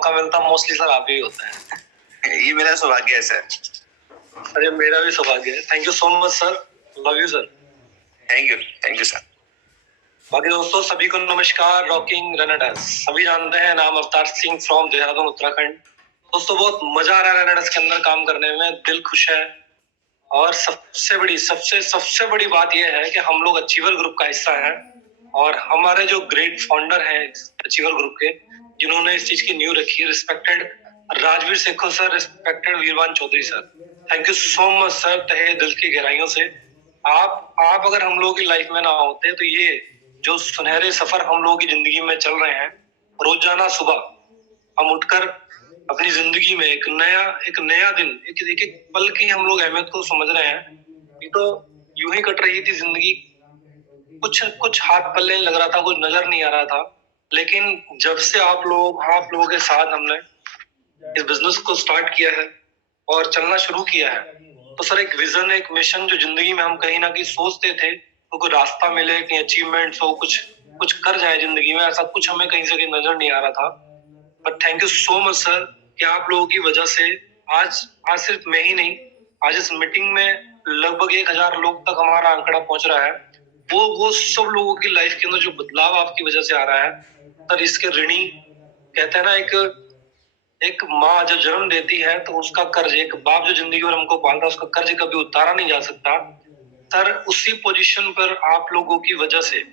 मौका मिलता mostly sir आप ही होता है। ये मेरा सौभाग्य है सर। अरे मेरा भी सौभाग्य है। Thank you so much sir, love you sir. Thank you sir. बाकी दोस्तों सभी को नमस्कार। रॉकिंग रनडस सभी जानते हैं, नाम अवतार सिंह फ्रॉम देहरादून उत्तराखंड। दोस्तों बहुत मजा आ रहा है रनडस के अंदर काम करने में, दिल खुश है। और सबसे बड़ी बात यह है कि हम लोग अचीवर ग्रुप का हिस्सा हैं और हमारे जो ग्रेट फाउंडर हैं अचीवर ग्रुप के, जिन्होंने इस चीज की नींव रखी है, respected Rajveer Sekho sir, respected Veervan Chaudhary sir. Thank you so much sir, तहे दिल की गहराइयों से। आप अगर हम लोगों की लाइफ में ना होते तो ये जो सुनहरे सफर हम लोगों की जिंदगी में चल रहे हैं, रोजाना सुबह हम उठकर अपनी जिंदगी में एक नया दिन, एक पल की हम लोग अहमियत को समझ रहे हैं। ये तो यूं ही कट रही थी जिंदगी, कुछ हाथ पल्ले लग रहा था, कुछ नजर नहीं आ रहा था। लेकिन जब से आप लोगों के साथ हमने इस बिजनेस को स्टार्ट किया है और चलना शुरू किया है, तो सर एक विजन, एक मिशन जो जिंदगी में हम कहीं ना कहीं सोचते थे तो कोई रास्ता मिले, कहीं अचीवमेंट्स हो, कुछ कर जाए जिंदगी में, ऐसा कुछ हमें कहीं से कहीं नजर नहीं आ रहा था। But thank you so much sir कि आप लोगों की वजह से आज सिर्फ मैं ही नहीं, आज इस मीटिंग में लगभग 1000 लोग तक हमारा आंकड़ा पहुंच रहा है। वो सब लोगों की लाइफ के अंदर जो बदलाव आपकी वजह से आ रहा है सर, इसके ऋणी कहते हैं ना, एक माँ जो जन्म देती है तो उसका कर्ज, एक बाप जो जिंदगी भर हमको पालता है उसका कर्ज कभी उतारा नहीं जा सकता। सर उसी पोजीशन पर आप लोगों की वजह से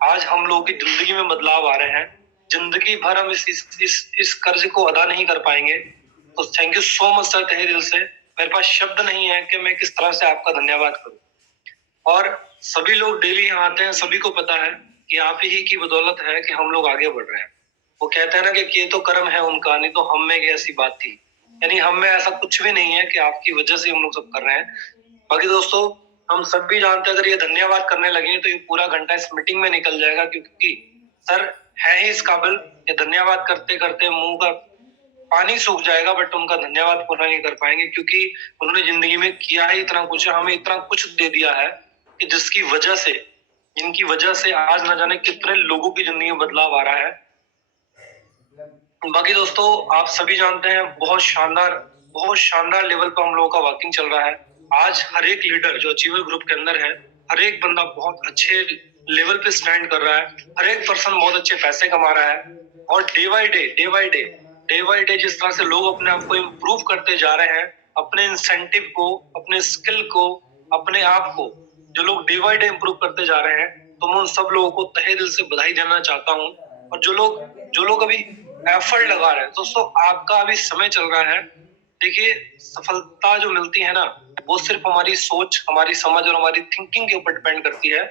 आज हम लोगों की जिंदगी में बदलाव आ रहे हैं। जिंदगी भर हम इस कर्ज को अदा नहीं कर पाएंगे। तो thank you so much sir, तहे दिल से। मेरे पास शब्द नहीं है कि मैं किस तरह से आपका धन्यवाद करूं। और सभी लोग डेली यहाँ आते हैं, सभी को पता है कि आप ही की बदौलत है कि हम लोग आगे बढ़ रहे हैं। वो कहते हैं ना कि ये तो कर्म है उनका, नहीं तो हम में ऐसी बात थी। यानी हम में ऐसा कुछ भी नहीं है कि आपकी वजह से हम लोग सब कर रहे हैं। बाकी दोस्तों हम सब भी जानते हैं, अगर ये धन्यवाद करने लगे तो ये पूरा घंटा इस मीटिंग में निकल जाएगा, क्योंकि सर है ही इस काबिल। ये धन्यवाद करते करते मुंह का पानी सूख जाएगा, बट उनका धन्यवाद पूरा नहीं कर पाएंगे, क्योंकि उन्होंने जिंदगी में किया ही इतना कुछ है, हमें इतना कुछ दे दिया है कि जिनकी वजह से आज न जाने कितने लोगों की जिंदगी में बदलाव आ रहा है। बाकी दोस्तों आप सभी जानते हैं बहुत शानदार लेवल पर हम लोगों का वर्किंग चल रहा है। आज हर एक लीडर जो अचीवर ग्रुप के अंदर है, हर एक बंदा बहुत अच्छे लेवल पे स्टैंड कर रहा है, हर एक पर्सन बहुत अच्छे पैसे कमा रहा है। और डे बाय डे जिस तरह से लोग अपने आप को इम्प्रूव करते जा रहे हैं, अपने इंसेंटिव को, अपने स्किल को, अपने आप को जो लोग डे बाय डे इम्प्रूव करते जा रहे हैं, तो मैं उन सब लोगों को तहे दिल से बधाई देना चाहता हूँ। और जो लोग अभी एफर्ट लगा रहे हैं, दोस्तों आपका अभी समय चल रहा है। देखिए सफलता जो मिलती है ना, वो सिर्फ हमारी सोच, हमारी समझ और हमारी थिंकिंग के ऊपर डिपेंड करती है।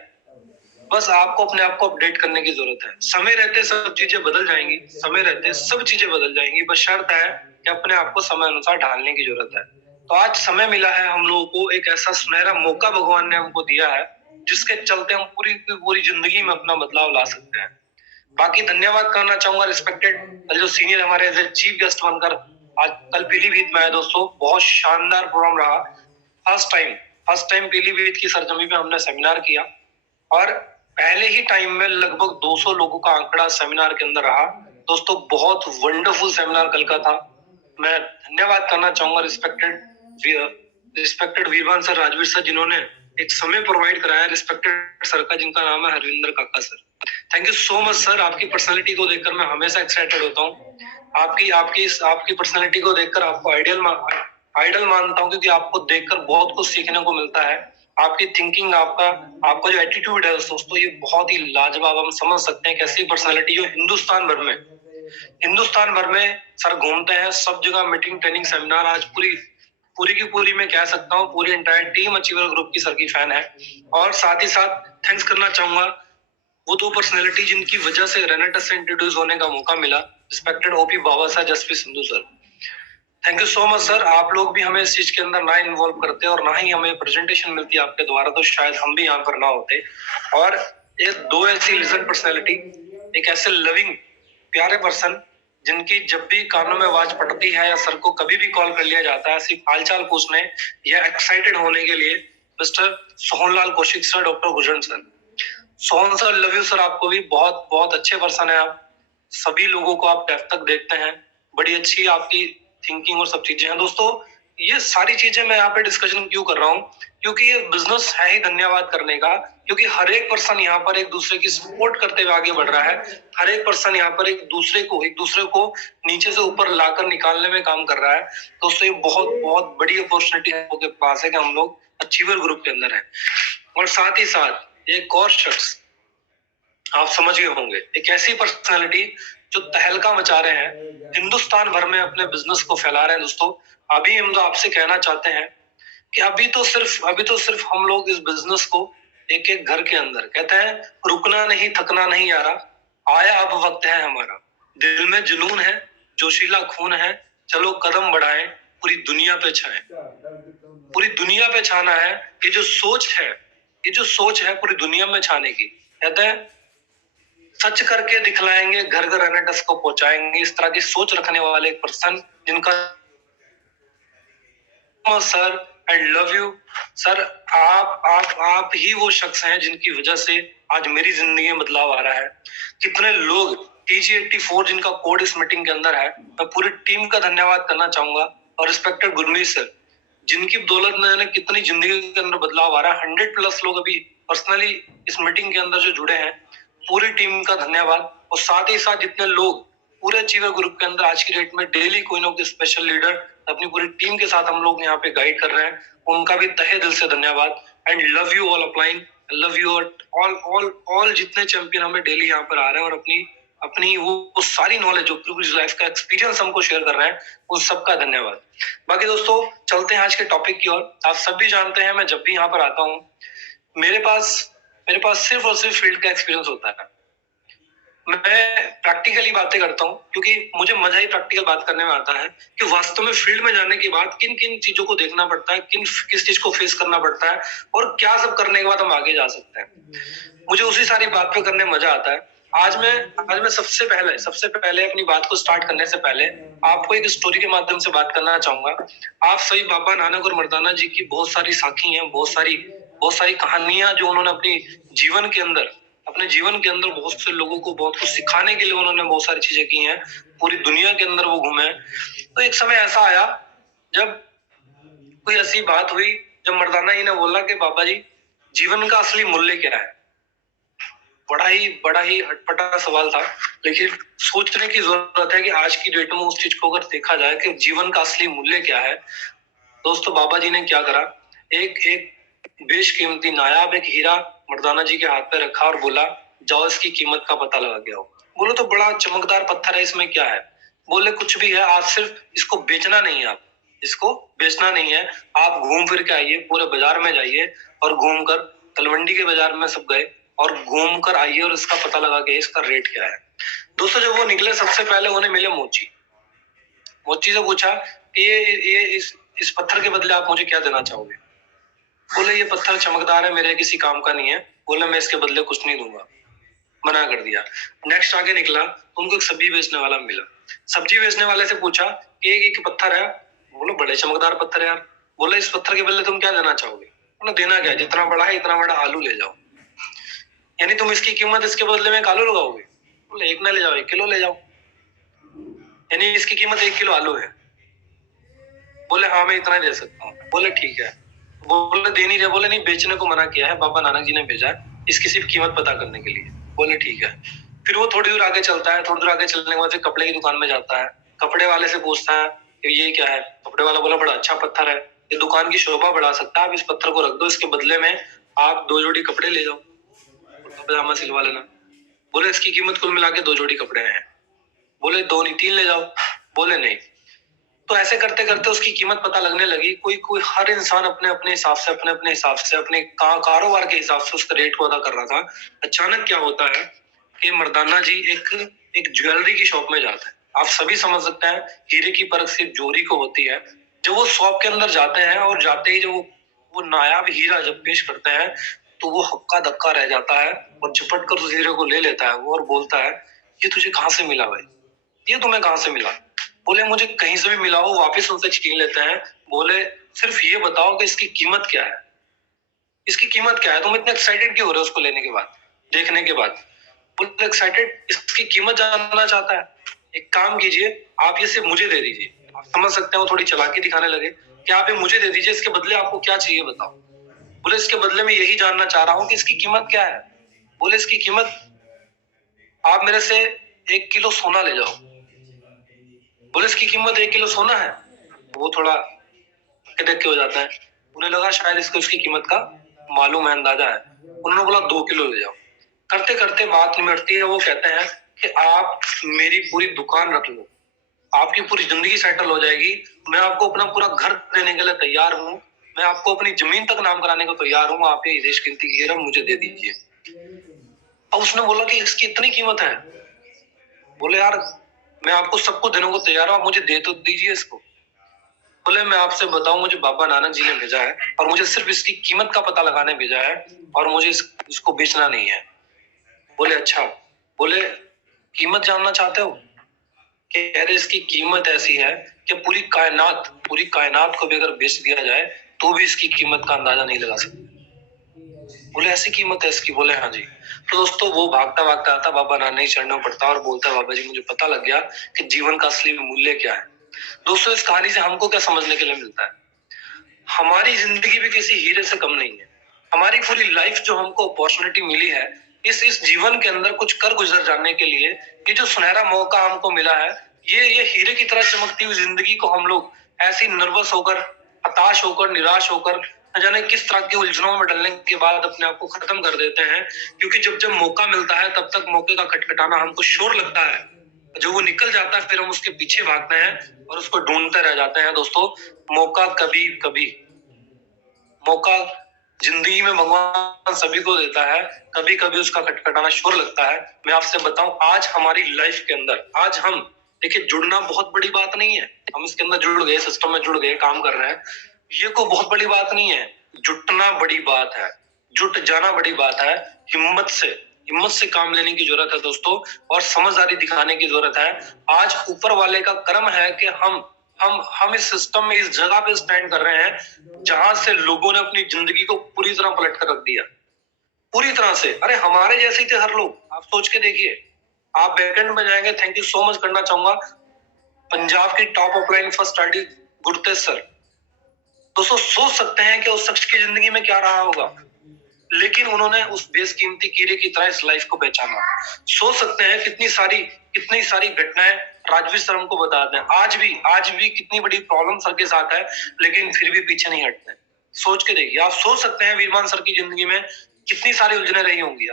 बस आपको अपने आप को अपडेट करने की जरूरत है। समय रहते सब चीजें बदल जाएंगी, समय रहते सब चीजें बदल जाएंगी, बस शर्त है कि अपने आप को समय अनुसार ढालने की जरूरत है। तो आज समय मिला है हम लोगों को, एक ऐसा सुनहरा मौका भगवान ने हमको दिया है, जिसके चलते हम पूरी जिंदगी में अपना बदलाव ला सकते हैं। बाकी धन्यवाद करना चाहूंगा रिस्पेक्टेड जो सीनियर हमारे एज ए चीफ गेस्ट बनकर आज कल पीलीभीत में आए। दोस्तों बहुत शानदार प्रोग्राम रहा। फर्स्ट टाइम पीलीभीत की सरजमी पे हमने सेमिनार किया और पहले ही टाइम में लगभग 200 लोगों का आंकड़ा सेमिनार के अंदर रहा। दोस्तों बहुत वंडरफुल सेमिनार कल का था। मैं धन्यवाद करना चाहूंगा रिस्पेक्टेड वीरवान सर, राजवीर सर, जिन्होंने एक समय प्रोवाइड कराया, रिस्पेक्टेड सर का जिनका नाम है हरविंदर काका sir. Thank you so much sir. आपकी पर्सनालिटी को देखकर मैं हमेशा एक्साइटेड होता हूँ। आपकी पर्सनालिटी को देखकर आपको आइडियल मानता हूँ, क्योंकि आपको देखकर बहुत कुछ सीखने को मिलता है। आपकी थिंकिंग, आपका जो एटीट्यूड है दोस्तों, ये बहुत ही लाजवाब। हम समझ सकते हैं कैसी पर्सनालिटी जो हिंदुस्तान भर में सर घूमते हैं, सब जगह मीटिंग, ट्रेनिंग, सेमिनार। आज पूरी की पूरी मैं कह सकता हूँ पूरी एंटायर टीम अचीवर ग्रुप की सर की फैन है। और साथ ही साथ थैंक्स करना चाहूंगा वो दो पर्सनैलिटी जिनकी वजह से रेनेटस से इंट्रोड्यूस होने का मौका मिला, respected OP Baba sir, Jaspreet Sandhu sir. Thank you so much sir. आप लोग भी हमें इस चीज के अंदर ना इन्वॉल्व करते और ना ही हमें प्रेजेंटेशन मिलती आपके द्वारा, तो शायद हम भी यहाँ पर ना होते। और एक दो ऐसी लिजेंड पर्सनैलिटी, एक ऐसे लविंग प्यारे पर्सन जिनकी जब भी कानों में आवाज पड़ती है या सर को कभी भी कॉल कर लिया जाता है सिर्फ हालचाल पूछने या एक्साइटेड होने के लिए, mister Sohanlal Kaushik sir, doctor Gujar sir. Sohan sir love you sir. आपको भी बहुत बहुत अच्छे पर्सन है आप। सभी लोगों को आप डेप्थ तक देखते हैं, बड़ी अच्छी आपकी थिंकिंग और सब चीजें हैं। दोस्तों ये सारी चीजें मैं यहाँ पे डिस्कशन क्यों कर रहा हूँ, क्योंकि ये बिजनेस है ही धन्यवाद करने का, क्योंकि हर एक पर्सन यहाँ पर एक दूसरे की सपोर्ट करते हुए आगे बढ़ रहा है। हर एक पर्सन यहाँ पर एक दूसरे को नीचे से ऊपर लाकर निकालने में काम कर रहा है। दोस्तों ये बहुत बहुत बड़ी अपॉर्चुनिटी के पास है कि हम लोग अचीवर ग्रुप के अंदर है। और साथ ही साथ एक और शख्स आप समझ गए होंगे, एक ऐसी पर्सनालिटी जो तहलका मचा रहे हैं, हिंदुस्तान भर में अपने बिजनेस को फैला रहे हैं। दोस्तों अभी हम तो आपसे कहना चाहते हैं कि अभी तो सिर्फ हम लोग इस बिजनेस को एक एक घर के अंदर कहते हैं, रुकना नहीं थकना नहीं यारा, आया अब वक्त है हमारा, दिल में जुनून है, जोशीला खून है, चलो कदम बढ़ाएं, पूरी दुनिया पे छाएं, पूरी दुनिया पे छाना है। ये जो सोच है पूरी दुनिया में छाने की, कहते हैं सच करके दिखलाएंगे, घर घर रनटस को पहुंचाएंगे। इस तरह की सोच रखने वाले एक पर्सन जिनका sir I love you sir, आप ही वो शख्स हैं जिनकी वजह से आज मेरी जिंदगी में बदलाव आ रहा है। कितने लोग TG84 जिनका कोड इस मीटिंग के अंदर है, मैं पूरी टीम का धन्यवाद करना चाहूंगा। और रिस्पेक्टेड गुरमीत सर जिनकी बदौलत में कितनी जिंदगी के अंदर बदलाव आ रहा है। 100+ लोग अभी पर्सनली इस मीटिंग के अंदर जो जुड़े हैं, पूरी टीम का धन्यवाद। और साथ ही साथ जितने लोग पूरे अचीवर ग्रुप के अंदर आज की डेट में डेली कोई ना कोई स्पेशल लीडर अपनी पूरी टीम के साथ हम लोग यहाँ पे गाइड कर रहे हैं, उनका भी तहे दिल से धन्यवाद। And love you all upline, love you all जितने चैंपियन हमें डेली यहाँ पर आ रहे हैं और अपनी अपनी वो सारी नॉलेज जो पूरी लाइफ का एक्सपीरियंस हमको शेयर कर रहे हैं, उन सबका धन्यवाद। बाकी दोस्तों चलते हैं आज के टॉपिक की ओर। आप सब भी जानते हैं मैं जब भी यहाँ पर आता हूँ, मेरे पास सिर्फ और सिर्फ फील्ड का एक्सपीरियंस होता है। मैं प्रैक्टिकली बातें करता हूँ क्योंकि मुझे मजा ही प्रैक्टिकल बात करने में आता है कि वास्तव में फील्ड में जाने के बाद किन किन चीजों को देखना पड़ता है, किस चीज को फेस करना पड़ता है और क्या सब करने के बाद हम आगे जा सकते हैं। मुझे उसी सारी बात पे करने में मजा आता है। आज मैं सबसे पहले अपनी बात को स्टार्ट करने से पहले आपको एक स्टोरी के माध्यम से बात करना चाहूंगा। आप सभी बाबा नानक और मर्दाना जी की बहुत सारी साखी हैं, बहुत सारी कहानियां जो उन्होंने अपने जीवन के अंदर बहुत से लोगों को बहुत कुछ सिखाने के लिए उन्होंने बहुत सारी चीजें की हैं। पूरी दुनिया के अंदर वो घूमे। तो एक समय ऐसा आया जब कोई ऐसी बात हुई जब मर्दाना जी ने बोला कि बाबा जी जीवन का असली मूल्य क्या है। बड़ा ही हटपटा सवाल था, लेकिन सोचने की जरूरत है कि आज की डेट में उस चीज को अगर देखा जाए कि जीवन का असली मूल्य क्या है। दोस्तों बाबा जी ने क्या करा, एक बेशकीमती नायाब एक हीरा मर्दाना जी के हाथ पे रखा और बोला जाओ इसकी कीमत का पता लगा के आओ। बोलो तो बड़ा चमकदार पत्थर है, इसमें क्या है। बोले कुछ भी है, आप सिर्फ इसको बेचना नहीं है, इसको बेचना नहीं है, आप घूम फिर के आइए, पूरे बाजार में जाइए और घूम कर तलवंडी के बाजार में सब गए और घूम कर आइए और इसका पता लगा के इसका रेट क्या है। दोस्तों जब वो निकले सबसे पहले उन्हें मिले मोची से पूछा कि ये इस पत्थर के बदले आप मुझे क्या देना चाहोगे। बोले ये पत्थर चमकदार है, मेरे किसी काम का नहीं है। बोले मैं इसके बदले कुछ नहीं दूंगा, मना कर दिया। नेक्स्ट आगे निकला, उनको एक सब्जी बेचने वाला मिला। सब्जी बेचने वाले से पूछा कि एक पत्थर है। बोलो बड़े चमकदार पत्थर है यार। बोले इस पत्थर के बदले तुम क्या देना चाहोगे। बोले देना क्या है, जितना बड़ा है इतना बड़ा आलू ले जाओ। यानी तुम इसकी कीमत इसके बदले में एक आलू लगाओगे। बोले एक ना ले जाओ, 1 किलो ले जाओ, यानी इसकी कीमत 1 किलो आलू है। बोले हाँ मैं इतना ही दे सकता हूँ। बोले ठीक है। बोले दे नहीं रहे। बोले नहीं, बेचने को मना किया है, बाबा नानक जी ने भेजा है इसकी सिर्फ कीमत पता करने के लिए। बोले ठीक है। फिर वो थोड़ी दूर आगे चलता है, थोड़ी दूर आगे चलने के बाद फिर कपड़े की दुकान में जाता है। कपड़े वाले से पूछता है कि ये क्या है। कपड़े वाला बोला बड़ा अच्छा पत्थर है, ये दुकान की शोभा बढ़ा सकता है, आप इस पत्थर को रख दो, इसके बदले में आप 2 जोड़ी कपड़े ले जाओ, पजामा सिलवा लेना। बोले इसकी कीमत कुल मिला के 2 जोड़ी कपड़े हैं। बोले 2 नहीं 3 ले जाओ। बोले नहीं। तो ऐसे करते करते उसकी कीमत पता लगने लगी। कोई हर इंसान अपने अपने हिसाब से अपने कारोबार के हिसाब से उसका रेट को अदा कर रहा था। अचानक क्या होता है कि मर्दाना जी एक ज्वेलरी की शॉप में जाता है। आप सभी समझ सकते हैं हीरे की परख सिर्फ जोहरी को होती है। जब वो शॉप के अंदर जाते हैं और जाते ही जब वो नायाब हीरा जब पेश करते हैं तो वो हक्का धक्का रह जाता है और झपट कर उस हीरे को ले लेता है वो और बोलता है ये तुझे कहाँ से मिला भाई, ये तुम्हें कहाँ से मिला। बोले मुझे कहीं से भी मिला हो, वापिस उनसे छीन लेते हैं। बोले सिर्फ ये बताओ कि इसकी कीमत क्या है, इसकी कीमत क्या है, तुम इतने एक्साइटेड क्यों हो रहे हो उसको लेने के बाद, देखने के बाद। बोले एक्साइटेड, इसकी कीमत जानना चाहता है। एक काम कीजिए, आप ये सिर्फ मुझे दे दीजिए। आप समझ सकते हैं वो थोड़ी चालाकी दिखाने लगे कि आप ये मुझे दे दीजिए, इसके बदले आपको क्या चाहिए बताओ। बोले इसके बदले में यही जानना चाह रहा हूँ कि इसकी कीमत क्या है। बोले इसकी कीमत, आप मेरे से 1 किलो सोना ले जाओ। बोले इसकी कीमत 1 किलो सोना है। वो थोड़ा देख के हो जाता है, उन्हें लगा शायद इसको इसकी कीमत का मालूम है, अंदाजा है। उन्होंने बोला 2 किलो ले जाओ। करते करते बात निमटती है, वो कहते हैं कि आप मेरी पूरी दुकान रख लो, आपकी पूरी जिंदगी सेटल हो जाएगी, मैं आपको अपना पूरा घर देने के लिए तैयार हूँ, मैं आपको अपनी जमीन तक नाम कराने को तैयार हूँ, आप ये देश कीमती हीरा मुझे दे दीजिए। अब उसने बोला कि इसकी इतनी कीमत है। बोले यार मैं आपको सब कुछ देने को तैयार हूँ, आप मुझे दे तो दीजिए इसको। बोले मैं आपसे बताऊं, मुझे बाबा नानक जी ने भेजा है और मुझे सिर्फ इसकी कीमत का पता लगाने भेजा है और मुझे इसको बेचना नहीं है। बोले अच्छा। बोले कीमत जानना चाहते हो? कह रहे इसकी कीमत ऐसी है कि पूरी कायनात को भी अगर बेच दिया जाए तो भी इसकी कीमत का अंदाजा नहीं लगा सकते। बोले ऐसी कीमत है इसकी? बोले हाँ जी। तो दोस्तों वो भागता भागता आता, बाबा नानक जी चरणों में पड़ता और बोलता है बाबा जी मुझे पता लग गया कि जीवन का असली मूल्य क्या है। दोस्तों इस कहानी से हमको क्या समझने के लिए मिलता है? हमारी जिंदगी भी किसी हीरे से कम नहीं है। हमारी पूरी लाइफ जो हमको अपॉर्चुनिटी मिली है, इस जीवन के अंदर कुछ कर गुजर जाने के लिए, ये जो सुनहरा मौका हमको मिला है, ये हीरे की तरह चमकती हुई जिंदगी को हम लोग ऐसी नर्वस होकर, हताश होकर, निराश होकर, न जाने किस तरह की उलझनों में डलने के बाद अपने आप को खत्म कर देते हैं। क्योंकि जब जब मौका मिलता है तब तक मौके का खटखटाना हमको शोर लगता है, जो वो निकल जाता है फिर हम उसके पीछे भागते हैं और उसको ढूंढते रह जाते हैं। दोस्तों मौका कभी कभी, मौका जिंदगी में भगवान सभी को देता है, कभी कभी उसका खटखटाना शोर लगता है। मैं आपसे बताऊं, आज हमारी लाइफ के अंदर, आज हम देखिए, जुड़ना बहुत बड़ी बात नहीं है। हम इसके अंदर जुड़ गए, सिस्टम में जुड़ गए, काम कर रहे हैं, ये कोई बहुत बड़ी बात नहीं है। जुटना बड़ी बात है, जुट जाना बड़ी बात है। हिम्मत से काम लेने की जरूरत है दोस्तों, और समझदारी दिखाने की जरूरत है। आज ऊपर वाले का कर्म है कि हम इस सिस्टम में, इस जगह पे स्टैंड कर रहे हैं जहां से लोगों ने अपनी जिंदगी को पूरी तरह पलट कर रख दिया, पूरी तरह से। अरे हमारे जैसे ही थे हर लोग, आप सोच के देखिए। आप बैकेंड में जाएंगे, थैंक यू सो मच करना चाहूंगा पंजाब की top offline first ID Gurtej sir. दोस्तों सोच सकते हैं कि उस शख्स की जिंदगी में क्या रहा होगा, लेकिन उन्होंने उस बेसकीमती कीड़े की तरह इस लाइफ को पहचाना। सोच सकते हैं कितनी सारी घटनाएं राजवीर सर हमको बताते हैं। आज भी कितनी बड़ी प्रॉब्लम सर के साथ है, लेकिन फिर भी पीछे नहीं हटते। सोच के देखिए, आप सोच सकते हैं वीरमान सर की जिंदगी में कितनी सारी उलझने रही होंगी।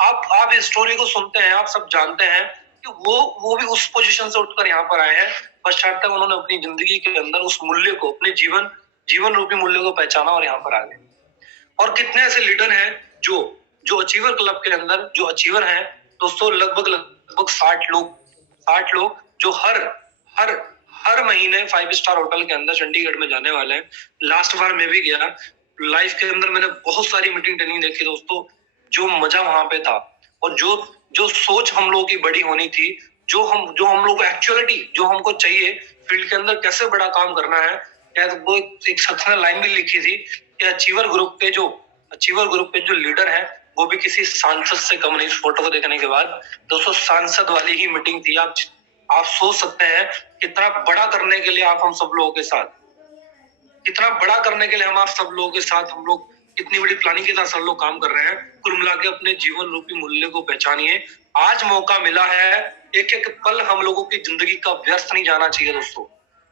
आप इस स्टोरी को सुनते हैं, आप सब जानते हैं कि वो भी उस पोजीशन से उठकर यहाँ पर आए हैं, बशर्ते उन्होंने अपनी जिंदगी के अंदर उस मूल्य को, अपने जीवन रूपी मूल्य को पहचाना और यहाँ पर आ गए। और कितने ऐसे लीडर हैं जो अचीवर क्लब के अंदर जो अचीवर हैं दोस्तों, लगभग 60 लोग जो हर महीने 5 स्टार होटल के अंदर चंडीगढ़ में जाने वाले हैं। लास्ट बार मैं भी गया, लाइफ के अंदर मैंने बहुत सारी मीटिंग ट्रेनिंग देखी दोस्तों। जो मजा वहां पे था, और जो सोच हम लोगों की बड़ी होनी थी, जो हम लोग को एक्चुअलिटी जो हमको चाहिए फील्ड के अंदर कैसे बड़ा काम करना है। वो एक शख्स ने लाइन भी लिखी थी कि अचीवर ग्रुप के जो लीडर है वो भी किसी सांसद से कम नहीं। इस फोटो को देखने के बाद दोस्तों सांसद वाली ही मीटिंग थी। आप सोच सकते हैं कितना बड़ा करने के लिए आप हम सब लोगों के साथ, कितना बड़ा करने के लिए हम लोग कितनी बड़ी प्लानिंग के साथ सब लोग काम कर रहे हैं। कुल मिला के अपने जीवन रूपी मूल्य को पहचानिए। आज मौका मिला है, एक एक पल हम लोगों की जिंदगी का व्यर्थ नहीं जाना चाहिए दोस्तों।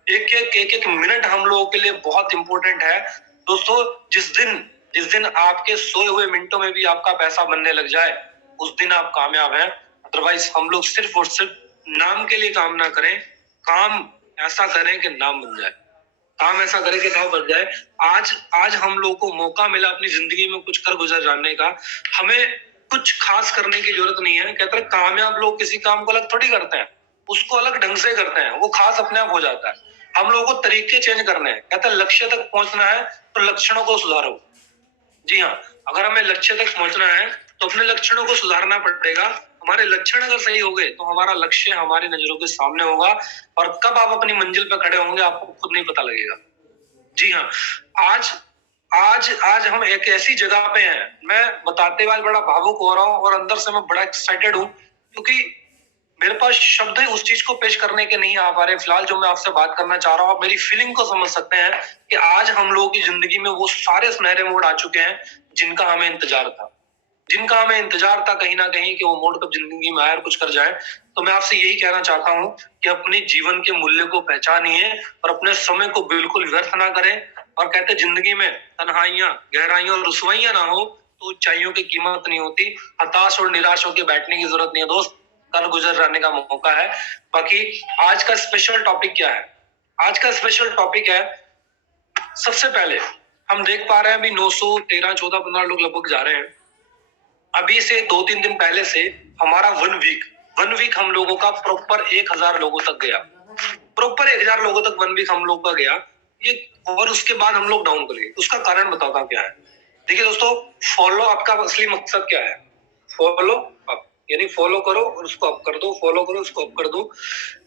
एक मिनट हम लोगों के लिए बहुत इंपॉर्टेंट है दोस्तों। जिस दिन आपके सोए हुए मिनटों में भी आपका पैसा बनने लग जाए, उस दिन आप कामयाब हैं। अदरवाइज हम लोग सिर्फ और सिर्फ नाम के लिए काम ना करें, काम ऐसा करें कि नाम बन जाए, काम ऐसा करें कि नाम बन जाए। आज हम लोगों को मौका मिला अपनी जिंदगी में कुछ कर गुजर जानने का। हमें कुछ खास करने की जरूरत नहीं है। कहते हैं कामयाब लोग किसी काम को अलग थोड़ी करते हैं, उसको अलग ढंग से करते हैं, वो खास अपने आप हो जाता है। हम लोगों को तरीके चेंज करने हैं। कहते हैं लक्ष्य तक पहुंचना है तो लक्षणों को सुधारो। जी हाँ, अगर हमें लक्ष्य तक पहुंचना है तो अपने लक्षणों को सुधारना पड़ेगा। हमारे लक्षण अगर सही हो गए तो हमारा लक्ष्य हमारी नजरों के सामने होगा, और कब आप अपनी मंजिल पर खड़े होंगे आपको खुद नहीं पता लगेगा। जी हाँ, आज आज हम एक ऐसी जगह पे हैं, मैं बताते हुए बड़ा भावुक हो रहा हूँ और अंदर से मैं बड़ा एक्साइटेड हूँ, क्योंकि मेरे पास शब्द ही उस चीज को पेश करने के नहीं आ पा रहे। फिलहाल जो मैं आपसे बात करना चाह रहा हूँ, आप मेरी फीलिंग को समझ सकते हैं कि आज हम लोगों की जिंदगी में वो सारे सुनहरे मोड़ आ चुके हैं जिनका हमें इंतजार था, कहीं ना कहीं कि वो मोड़ कब जिंदगी में आए और कुछ कर जाए। तो मैं आपसे यही कहना चाहता हूँ कि अपने जीवन के मूल्य को पहचानिए और अपने समय को बिल्कुल व्यर्थ ना करें। और कहते जिंदगी में तन्हाइयां, गहराइयां और रुसवाइयां ना हो तो ऊंचाइयों की कीमत नहीं होती। हताश और निराश होकर बैठने की जरूरत नहीं है दोस्त, कल गुजर जाने का मौका है। बाकी आज का स्पेशल टॉपिक क्या है? आज का स्पेशल टॉपिक है, सबसे पहले हम देख पा रहे हैं अभी 913 14 15 लोग लगभग जा रहे हैं। अभी से 2-3 दिन पहले से हमारा वन वीक हम लोगों का प्रॉपर 1000 लोगों तक गया। प्रॉपर 1000 लोगों तक वन वीक हम लोग का गया ये। और उसके बाद हम लोग डाउन कर गए। उसका कारण बताता हूँ क्या है। देखिए दोस्तों, फॉलो अप का असली मकसद क्या है? फॉलो अप यानी फॉलो करो और उसको अप कर दो, फॉलो करो उसको अप कर दो।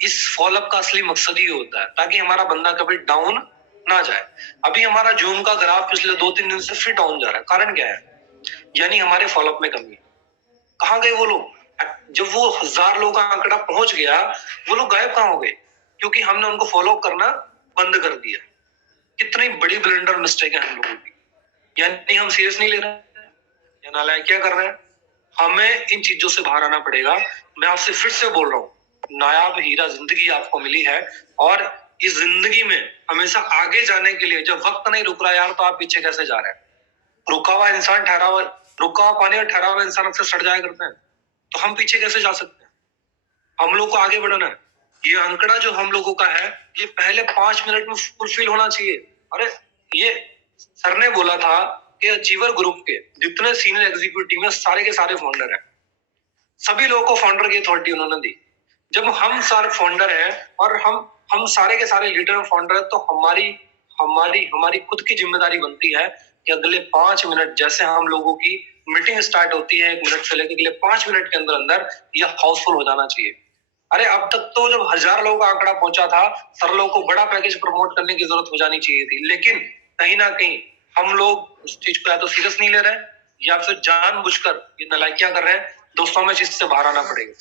इस फॉलो अप का असली मकसद ही होता है ताकि हमारा बंदा कभी डाउन ना जाए। अभी हमारा जूम का ग्राफ पिछले 2-3 दिन से फिर डाउन जा रहा है। कारण क्या है? यानी हमारे फॉलोअप में कमी है। कहाँ गए वो लोग? जब वो 1000 लोगों का आंकड़ा पहुंच गया, वो लोग गायब कहाँ हो गए? क्योंकि हमने उनको फॉलो करना बंद कर दिया। कितनी बड़ी ब्लंडर मिस्टेक है हम लोगों की। यानी हम सीरियस नहीं ले रहे हैं या नालायक क्या कर रहे हैं? हमें इन चीजों से बाहर आना पड़ेगा। मैं आपसे फिर से बोल रहा हूँ, नायाब हीरा जिंदगी आपको मिली है और इस जिंदगी में हमेशा आगे जाने के लिए जब वक्त नहीं रुक रहा यार, तो आप पीछे कैसे जा रहे हैं? रुका हुआ इंसान रुका हुआ पानी और ठहरा हुआ इंसान अक्सर सड़ जाया करते हैं। तो हम पीछे कैसे जा सकते हैं? हम लोग को आगे बढ़ना है। ये आंकड़ा जो हम लोगों का है, ये पहले 5 मिनट में फुलफिल होना चाहिए। अरे ये सर ने बोला था कि अचीवर ग्रुप के जितने सीनियर एग्जीक्यूटिव हैं सारे के सारे फाउंडर हैं। सभी लोगों को फाउंडर की अथॉरिटी उन्होंने दी। जब हम सारे फाउंडर हैं और हम सारे के सारे लीडर और फाउंडर हैं, तो हमारी हमारी हमारी खुद की जिम्मेदारी बनती है कि अगले 5 मिनट, जैसे हम लोगों की मीटिंग स्टार्ट होती है 1 मिनट से लेकर अगले 5 मिनट के अंदर अंदर यह हाउसफुल हो जाना चाहिए। अरे अब तक तो जब 1000 लोगों का आंकड़ा पहुंचा था, सर लोगों को बड़ा पैकेज प्रमोट करने की जरूरत हो जानी चाहिए थी। लेकिन कहीं ना कहीं हम लोग उस चीज को या तो सीरियस नहीं ले रहे हैं या फिर जानबूझकर ये नालायकियां कर रहे हैं। दोस्तों, में चीज से बाहर आना पड़ेगा।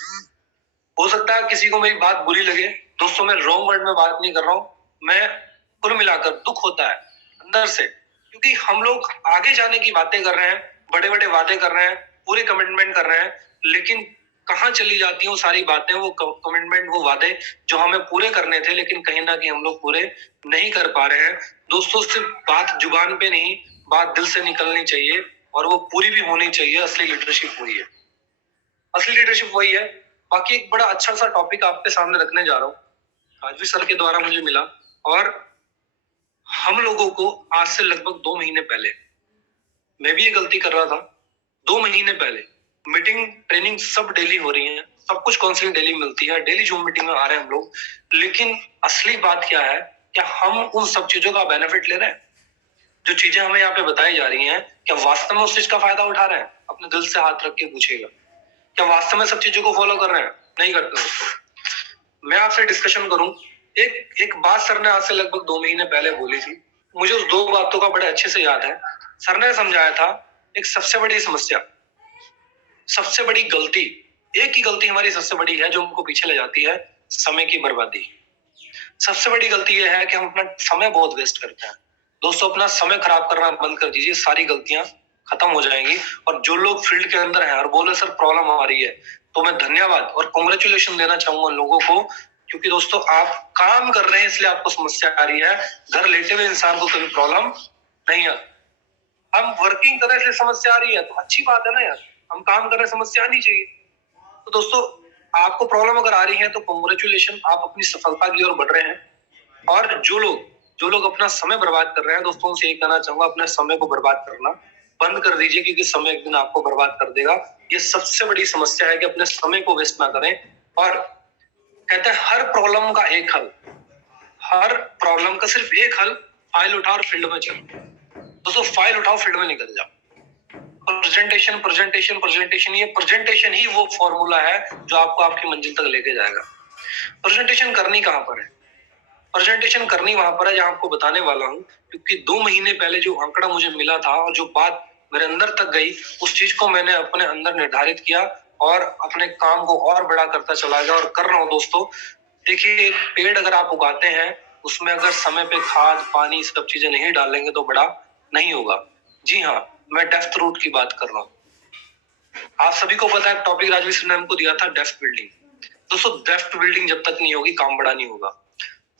हो सकता है किसी को मेरी बात बुरी लगे दोस्तों, मैं रॉन्ग वर्ड में बात नहीं कर रहा हूं। मैं कुल मिलाकर दुख होता है अंदर से, क्योंकि हम लोग आगे जाने की बातें कर रहे हैं, बड़े बड़े वादे कर रहे हैं, पूरे कमिटमेंट कर रहे हैं, लेकिन कहाँ चली जाती हैं वो सारी बातें, वो कमिटमेंट, वो वादे जो हमें पूरे करने थे, लेकिन कहीं ना कहीं हम लोग पूरे नहीं कर पा रहे हैं। दोस्तों, सिर्फ बात जुबान पे नहीं, बात दिल से निकलनी चाहिए और वो पूरी भी होनी चाहिए। असली लीडरशिप वही है, असली लीडरशिप वही है। बाकी एक बड़ा अच्छा सा टॉपिक आपके सामने रखने जा रहा हूँ, आज भी सर के द्वारा मुझे मिला। और हम लोगों को आज से लगभग 2 महीने पहले, मैं भी ये गलती कर रहा था, 2 महीने पहले मीटिंग, ट्रेनिंग सब डेली हो रही है, सब कुछ काउंसलिंग डेली मिलती है, डेली जूम मीटिंग में आ रहे हैं हम लोग। लेकिन असली बात क्या है, क्या हम उन सब चीजों का बेनिफिट ले रहे हैं? जो चीजें हमें यहाँ पे बताई जा रही हैं, क्या वास्तव में उस चीज का फायदा उठा रहे हैं? अपने दिल से हाथ रख के पूछेगा, क्या वास्तव में सब चीजों को फॉलो कर रहे हैं? नहीं करते दोस्तों। मैं आपसे डिस्कशन करूं, एक बात सर ने आज से लगभग 2 महीने पहले बोली थी, मुझे उस 2 बातों का बड़े अच्छे से याद है। सर ने समझाया था, एक सबसे बड़ी समस्या, सबसे बड़ी गलती, एक ही गलती हमारी सबसे बड़ी है जो हमको पीछे ले जाती है, समय की बर्बादी। सबसे बड़ी गलती यह है कि हम अपना समय बहुत वेस्ट करते हैं। दोस्तों, अपना समय खराब करना बंद कर दीजिए, सारी गलतियां खत्म हो जाएंगी। और जो लोग फील्ड के अंदर हैं और बोले सर प्रॉब्लम आ रही है, तो मैं धन्यवाद और कांग्रेचुलेशन देना चाहूंगा उन लोगों को, क्योंकि दोस्तों आप काम कर रहे हैं इसलिए आपको समस्या आ रही है। घर लेटे हुए इंसान को कभी प्रॉब्लम नहीं है। हम वर्किंग कर रहे हैं इसलिए समस्या आ रही है, तो अच्छी बात है ना यार, हम काम कर रहे हैं, समस्या आनी चाहिए। तो दोस्तों, आपको प्रॉब्लम अगर आ रही है तो कांग्रेचुलेशन, आप अपनी सफलता की ओर बढ़ रहे हैं। और जो लोग अपना समय बर्बाद कर रहे हैं, दोस्तों से ये कहना चाहूंगा, अपने समय को बर्बाद करना बंद कर दीजिए, क्योंकि समय एक दिन आपको बर्बाद कर देगा। ये सबसे बड़ी समस्या है कि अपने समय को वेस्ट ना करें। और कहते हैं हर प्रॉब्लम का एक हल, हर प्रॉब्लम का सिर्फ एक हल, फाइल उठाओ और फील्ड में चलो। दोस्तों, फाइल उठाओ, फील्ड में निकल जाओ। प्रेजेंटेशन प्रेजेंटेशन प्रेजेंटेशन, ये प्रेजेंटेशन ही वो फॉर्मूला है जो आपको आपकी मंजिल तक लेके जाएगा। प्रेजेंटेशन करनी कहां पर है? प्रेजेंटेशन करनी वहां पर है जहां आपको बताने वाला हूं, क्योंकि 2 महीने पहले जो आंकड़ा मुझे मिला था और जो बात मेरे अंदर तक गई, उस चीज को मैंने अपने अंदर निर्धारित किया और अपने काम को और बड़ा करता चला गया और कर रहा हूँ दोस्तों। देखिए, एक पेड़ अगर आप उगाते हैं, उसमें अगर समय पे खाद पानी सब चीजें नहीं डालेंगे तो बड़ा नहीं होगा। जी हाँ, मैं डेप्थ रूट की बात कर रहा हूँ। आप सभी को पता है टॉपिक राजवीर सर ने हमको दिया था डेप्थ बिल्डिंग। दोस्तों, डेप्थ बिल्डिंग जब तक नहीं होगी काम बड़ा नहीं होगा।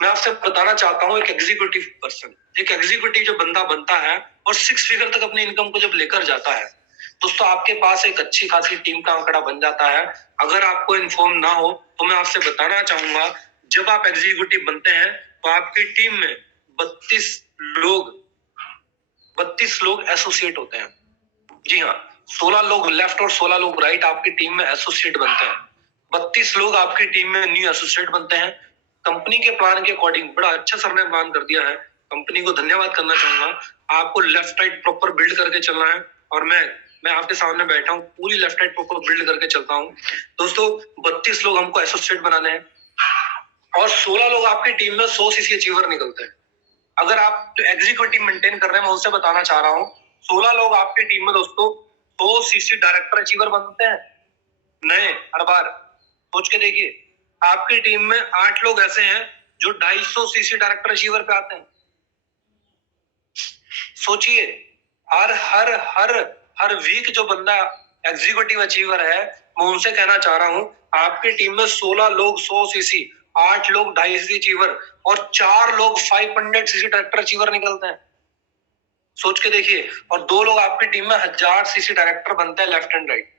मैं आपसे बताना चाहता हूँ, एक एग्जीक्यूटिव पर्सन, एक एग्जीक्यूटिव जो बंदा बनता है और 6 फिगर तक अपनी इनकम को जब लेकर जाता है, दोस्तों आपके पास एक अच्छी खासी टीम का आंकड़ा बन जाता है। अगर आपको इन्फॉर्म ना हो तो मैं आपसे बताना चाहूंगा, जब आप एग्जीक्यूटिव बनते हैं तो आपकी टीम में 32 लोग 32 लोग एसोसिएट होते हैं। जी हाँ, 16 लोग लेफ्ट और 16 लोग राइट आपकी टीम में एसोसिएट बनते हैं। 32 लोग आपकी टीम में न्यू एसोसिएट बनते हैं। कंपनी के प्लान के अकॉर्डिंग बड़ा अच्छा सर ने प्लान कर दिया है। कंपनी को धन्यवाद करना चाहूंगा। आपको लेफ्ट राइट प्रॉपर बिल्ड करके चलना है और मैं आपके सामने बैठा हूँ, पूरी लेफ्ट राइट प्रॉपर बिल्ड करके चलता हूँ। दोस्तों, 32 लोग हमको एसोसिएट बनाने हैं और 16 लोग आपकी टीम में 100 सीसी अचीवर निकलते हैं। अगर आप जो एग्जीक्यूटिव मेंटेन कर रहे हैं, मैं उससे बताना चाह रहा हूँ, 16 लोग आपकी टीम में दोस्तों 100 सीसी डायरेक्टर अचीवर बनते हैं नए हर बार। सोच के देखिए, आपकी टीम में 8 लोग ऐसे हैं जो 250 सीसी डायरेक्टर अचीवर पे आते हैं। सोचिए, हर हर हर हर वीक जो बंदा एग्जीक्यूटिव अचीवर है, मैं उनसे कहना चाह रहा हूं, आपकी टीम में 16 लोग 100 सीसी, 8 लोग 250 सीसी अचीवर और 4 लोग 500 सीसी डायरेक्टर अचीवर निकलते हैं। सोच के देखिए, और 2 लोग आपकी टीम में 1000 सीसी डायरेक्टर बनते हैं लेफ्ट एंड राइट।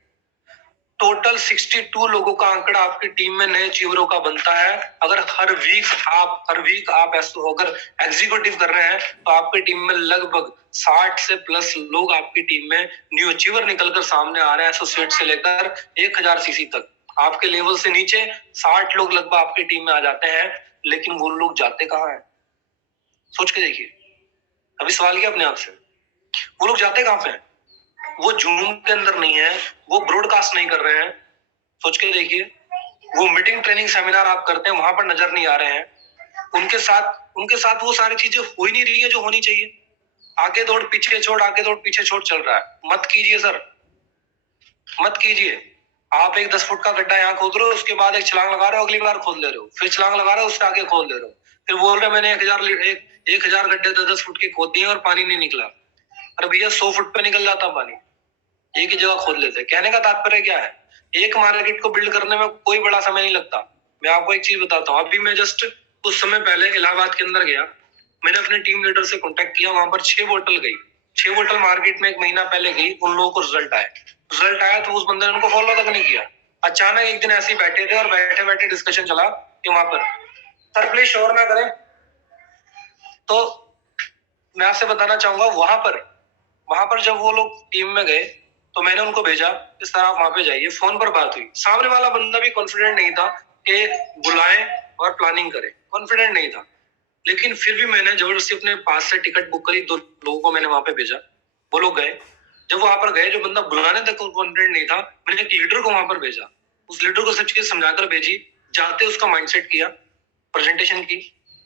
टोटल 62 लोगों का आंकड़ा आपकी टीम में नए अचीवरों का बनता है। अगर हर वीक आप अगर एग्जीक्यूटिव कर रहे हैं तो आपकी टीम में लगभग 60 से प्लस लोग आपकी टीम में न्यू अचीवर निकलकर सामने आ रहे हैं, एसोसिएट से लेकर 1000 सीसी तक। आपके लेवल से नीचे 60 लोग लगभग आपकी टीम में आ जाते हैं, लेकिन वो लोग जाते कहाँ हैं? सोच के देखिए, अभी सवाल किया अपने आप से, वो लोग जाते कहाँ पे हैं? वो जूम के अंदर नहीं है, वो ब्रॉडकास्ट नहीं कर रहे हैं। सोच के देखिए, वो मीटिंग ट्रेनिंग सेमिनार आप करते हैं, वहां पर नजर नहीं आ रहे हैं। उनके साथ वो सारी चीजें हो ही नहीं रही है जो होनी चाहिए। आगे दौड़ पीछे छोड़, आगे दौड़ पीछे छोड़ चल रहा है। मत कीजिए सर, मत कीजिए। आप एक 10 फुट का गड्ढा यहाँ खोद रहे हो, उसके बाद एक छलांग लगा रहे हो, अगली बार खोद ले रहे हो, फिर छलांग लगा रहे हो, उससे आगे खोद ले रहे हो, फिर बोल रहे मैंने 1000 गड्ढे 10 फुट के खोद दिए और पानी नहीं निकला। अरे भैया, 100 फुट पे निकल जाता पानी, एक ही जगह खोद लेते। कहने का तात्पर्य क्या है? एक मार्केट को बिल्ड करने में कोई बड़ा समय नहीं लगता। मैं आपको एक चीज बताता हूँ, अभी मैं जस्ट कुछ समय पहले इलाहाबाद के अंदर गया, मैंने अपने टीम लीडर से कांटेक्ट किया, वहां पर 6 बोतल गई। 6 बोतल मार्केट में 1 महीना पहले गई, उन लोगों को रिजल्ट आया तो उस बंदे ने उनको फॉलो तक नहीं किया। अचानक एक दिन ऐसे ही बैठे थे और बैठे बैठे डिस्कशन चला कि वहां पर सर प्लीज शोर ना करें। तो मैं आपसे बताना चाहूंगा, वहां पर जब वो लोग टीम में गए तो मैंने उनको भेजा, इस तरह आप वहां पे जाइए। फोन पर बात हुई, सामने वाला बंदा भी कॉन्फिडेंट नहीं था कि बुलाएं और प्लानिंग करें, कॉन्फिडेंट नहीं था। लेकिन फिर भी मैंने जबरदस्ती अपने पास से टिकट बुक करी, 2 लोगों को मैंने वहां पे भेजा, वो लोग गए। जब वहां पर गए, जो बंदा बुलाने तक कॉन्फिडेंट नहीं था, मैंने एक लीडर को वहां पर भेजा, उस लीडर को सब चीज समझाकर भेजी। जाते उसका माइंडसेट किया, प्रेजेंटेशन की।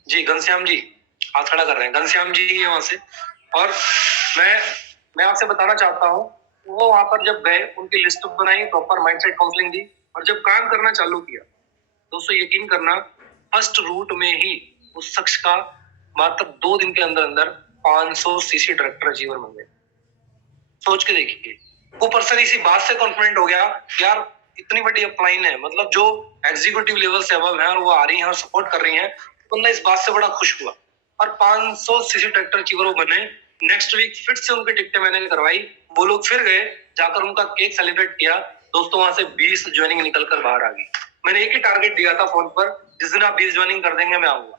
जी घनश्याम जी हाथ खड़ा कर रहे हैं, घनश्याम जी है वहां से। और मैं आपसे बताना चाहता हूँ, वो वहां पर जब गए, उनकी लिस्ट बनाई, प्रॉपर माइंडसेट काउंसलिंग दी और जब काम करना चालू किया, दोस्तों यकीन करना, फर्स्ट रूट में ही उस शख्स का मात्र 2 दिन के अंदर अंदर 500 सीसी डायरेक्टर अचीवर बन गए। सोच के देखिए, वो पर्सन इसी बात से कॉन्फिडेंट हो गया, यार इतनी बड़ी अपलाइन है, मतलब जो एग्जीक्यूटिव लेवल से अबव है और वो आ रही है और सपोर्ट कर रही है, बंदा इस बात से बड़ा खुश हुआ और 500 सीसी डायरेक्टर अचीवर वो बने। नेक्स्ट वीक फिर से उनकी टिकटें मैंने करवाई, वो लोग फिर गए, जाकर उनका केक सेलिब्रेट किया। दोस्तों, वहां से 20 ज्वाइनिंग निकलकर बाहर आ गई। मैंने एक ही टारगेट दिया था फोन पर, जिस दिन आप 20 ज्वाइनिंग कर देंगे मैं आऊंगा।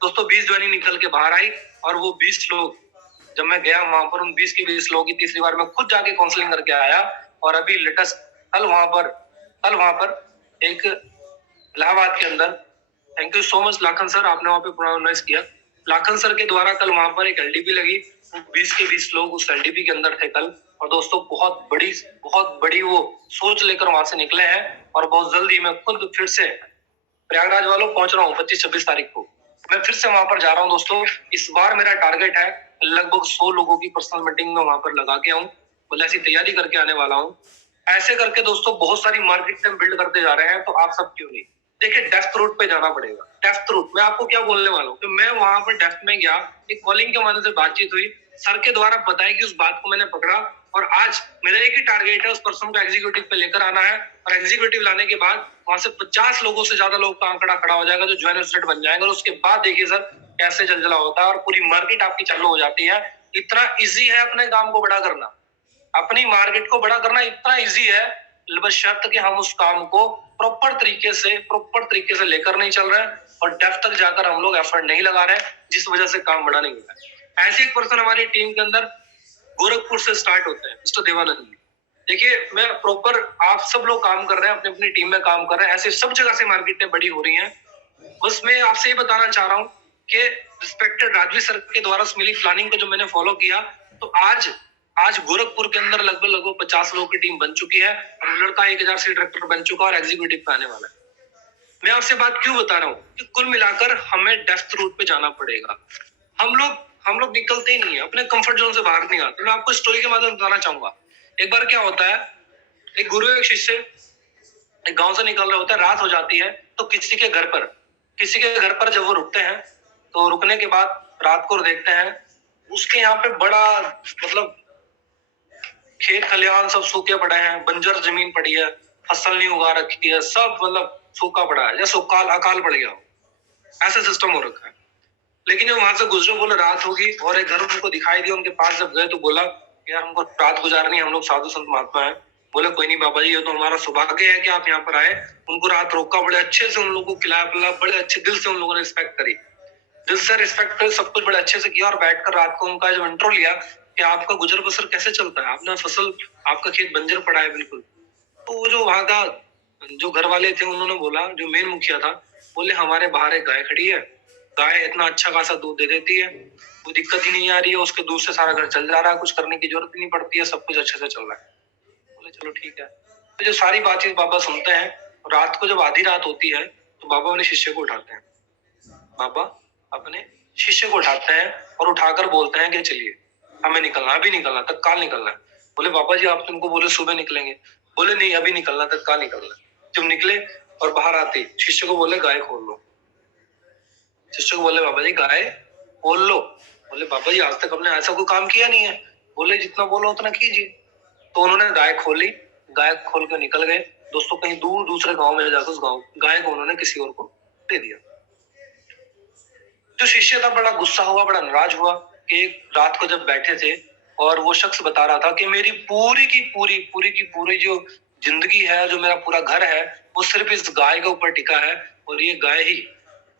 दोस्तों, 20 ज्वाइनिंग निकल के बाहर आई और वो 20 लोग, जब मैं गया वहां पर, उन 20 के 20 लोगों की तीसरी बार मैं खुद जाके काउंसलिंग करके आया। और अभी लेटेस्ट कल वहां पर एक इलाहाबाद के अंदर, thank you so much Lakhan sir, आपने वहां पे प्रोनाउंस किया। लाखन सर के द्वारा कल वहां पर एक एलडीपी लगी, 20 के 20 लोग उस एलडीपी के अंदर थे कल। और दोस्तों, बहुत बड़ी वो सोच लेकर वहां से निकले हैं और बहुत जल्दी मैं खुद फिर से प्रयागराज वालों पहुंच रहा हूँ 25-26 तारीख को। मैं फिर से वहां पर जा रहा हूँ दोस्तों। इस बार मेरा टारगेट है लगभग 100 लोगों की पर्सनल मीटिंग में वहां पर लगा के आऊं, मतलब ऐसी तैयारी करके आने वाला हूँ। ऐसे करके दोस्तों बहुत सारी मार्केट हम बिल्ड करते जा रहे हैं, तो आप सब क्यों नहीं? देखिए, डेप्थ रूट पे जाना पड़ेगा। डेप्थ रूट मैं आपको क्या बोलने वाला हूँ कि मैं वहां पर डेप्थ में गया, एक कॉलिंग के माध्यम से बातचीत हुई, सर के द्वारा बताई कि उस बात को मैंने पकड़ा, और आज मेरा एक ही टारगेट है, उस पर्सन को एग्जीक्यूटिव पे लेकर आना है, और एग्जीक्यूटिव लाने के बाद वहां से 50 लोगों से ज्यादा लोगों का आंकड़ा खड़ा हो जाएगा जो ज्वाइन एसोसिएट बन जाएंगे, और उसके बाद देखिए सर कैसे जलजला होता है और पूरी मार्केट आपकी चालू हो जाती है। इतना इजी है अपने काम को बड़ा करना, अपनी मार्केट को बड़ा करना इतना इजी है, बशर्ते कि हम उस काम को प्रॉपर तरीके से लेकर नहीं चल रहे हैं, और डेप्थ तक जाकर हम लोग एफर्ट नहीं लगा रहे हैं, जिस वजह से काम बड़ा नहीं हो रहा है। ऐसे एक पर्सन हमारी टीम के अंदर गोरखपुर से स्टार्ट होते हैं, मिस्टर देवानंद जी। देखिए, मैं प्रॉपर, आप सब लोग काम कर रहे हैं, अपनी अपनी टीम में काम कर रहे हैं, ऐसे सब जगह से मार्केटें बड़ी हो रही हैं। बस मैं आपसे ये बताना चाह रहा हूँ कि रिस्पेक्टेड राजवी सर के द्वारा मिली प्लानिंग को जो मैंने फॉलो किया, तो आज गोरखपुर के अंदर लगभग 50 लोगों की टीम बन चुकी है, और लड़का 1000 से डायरेक्टर बन चुका और एग्जीक्यूटिव पे आने वाला है। मैं आपसे बात क्यों बता रहा हूँ कि कुल मिलाकर हमें डेप्थ रूट पे जाना पड़ेगा। हम लोग निकलते ही नहीं है, अपने कंफर्ट जोन से बाहर नहीं आते। मैं आपको स्टोरी के माध्यम बताना चाहूंगा। एक बार क्या होता है, एक गुरु एक शिष्य एक गांव से निकल रहे होते हैं, रात हो जाती है, तो किसी के घर पर जब वो रुकते हैं, तो रुकने के बाद रात को देखते हैं उसके यहाँ पे बड़ा, मतलब खेत खलिहान सब सूखे पड़े हैं, बंजर जमीन पड़ी है, फसल नहीं उगा रखी है, सब मतलब सूखा पड़ा है, जैसे अकाल पड़ गया हो, ऐसा सिस्टम हो रखा है। लेकिन जब वहां से गुजरे, बोले रात होगी, और एक घर उनको दिखाई दिया, उनके पास जब गए तो बोला यार हमको रात गुजारनी है, हम लोग साधु संत महात्मा है। बोले कोई नहीं बाबा जी, ये तो हमारा सौभाग्य है कि आप यहाँ पर आए। उनको रात रोका, बड़े अच्छे से उन लोगों को खिलाया पिलाया, बड़े अच्छे दिल से उन लोगों ने रिस्पेक्ट करी, दिल से रिस्पेक्ट कर सब कुछ बड़े अच्छे से किया, और बैठकर रात को उनका जब इंट्रो लिया कि आपका गुजर बसर कैसे चलता है, आपने फसल, आपका खेत बंजर पड़ा है बिल्कुल। तो वो जो वहां का जो घर वाले थे, उन्होंने बोला, जो मेन मुखिया था, बोले हमारे बाहर एक गाय खड़ी है, गाय इतना अच्छा खासा दूध दे देती है, कोई दिक्कत ही नहीं आ रही है, उसके दूध से सारा घर चल जा रहा है, कुछ करने की जरूरत ही नहीं पड़ती है, सब कुछ अच्छे से चल रहा है। बोले चलो ठीक है। तो जो सारी बातचीत बाबा सुनते हैं, रात को जब आधी रात होती है, तो बाबा अपने शिष्य को उठाते हैं, बाबा अपने शिष्य को उठाते हैं और उठाकर बोलते हैं कि चलिए हमें निकलना, अभी निकलना, तत्काल निकलना है। बोले बाबा जी आप तुमको बोले सुबह निकलेंगे। बोले नहीं, अभी निकलना, तत्काल निकलना है। जब निकले और बाहर आते शिष्य को बोले गाय खोल लो। शिष्य को बोले बाबा जी गाय खोल लो। बोले बाबा जी आज तक हमने ऐसा कोई काम किया नहीं है। बोले जितना बोलो उतना कीजिए। तो उन्होंने गाय खोली, गाय खोल कर निकल गए दोस्तों, कहीं दूर दूसरे गांव में जाकर उस गाय को उन्होंने किसी और को दे दिया। जो शिष्य था बड़ा गुस्सा हुआ, बड़ा नाराज हुआ कि रात को जब बैठे थे और वो शख्स बता रहा था कि मेरी पूरी जो जिंदगी है, जो मेरा पूरा घर है, वो सिर्फ इस गाय के ऊपर टिका है, और ये गाय ही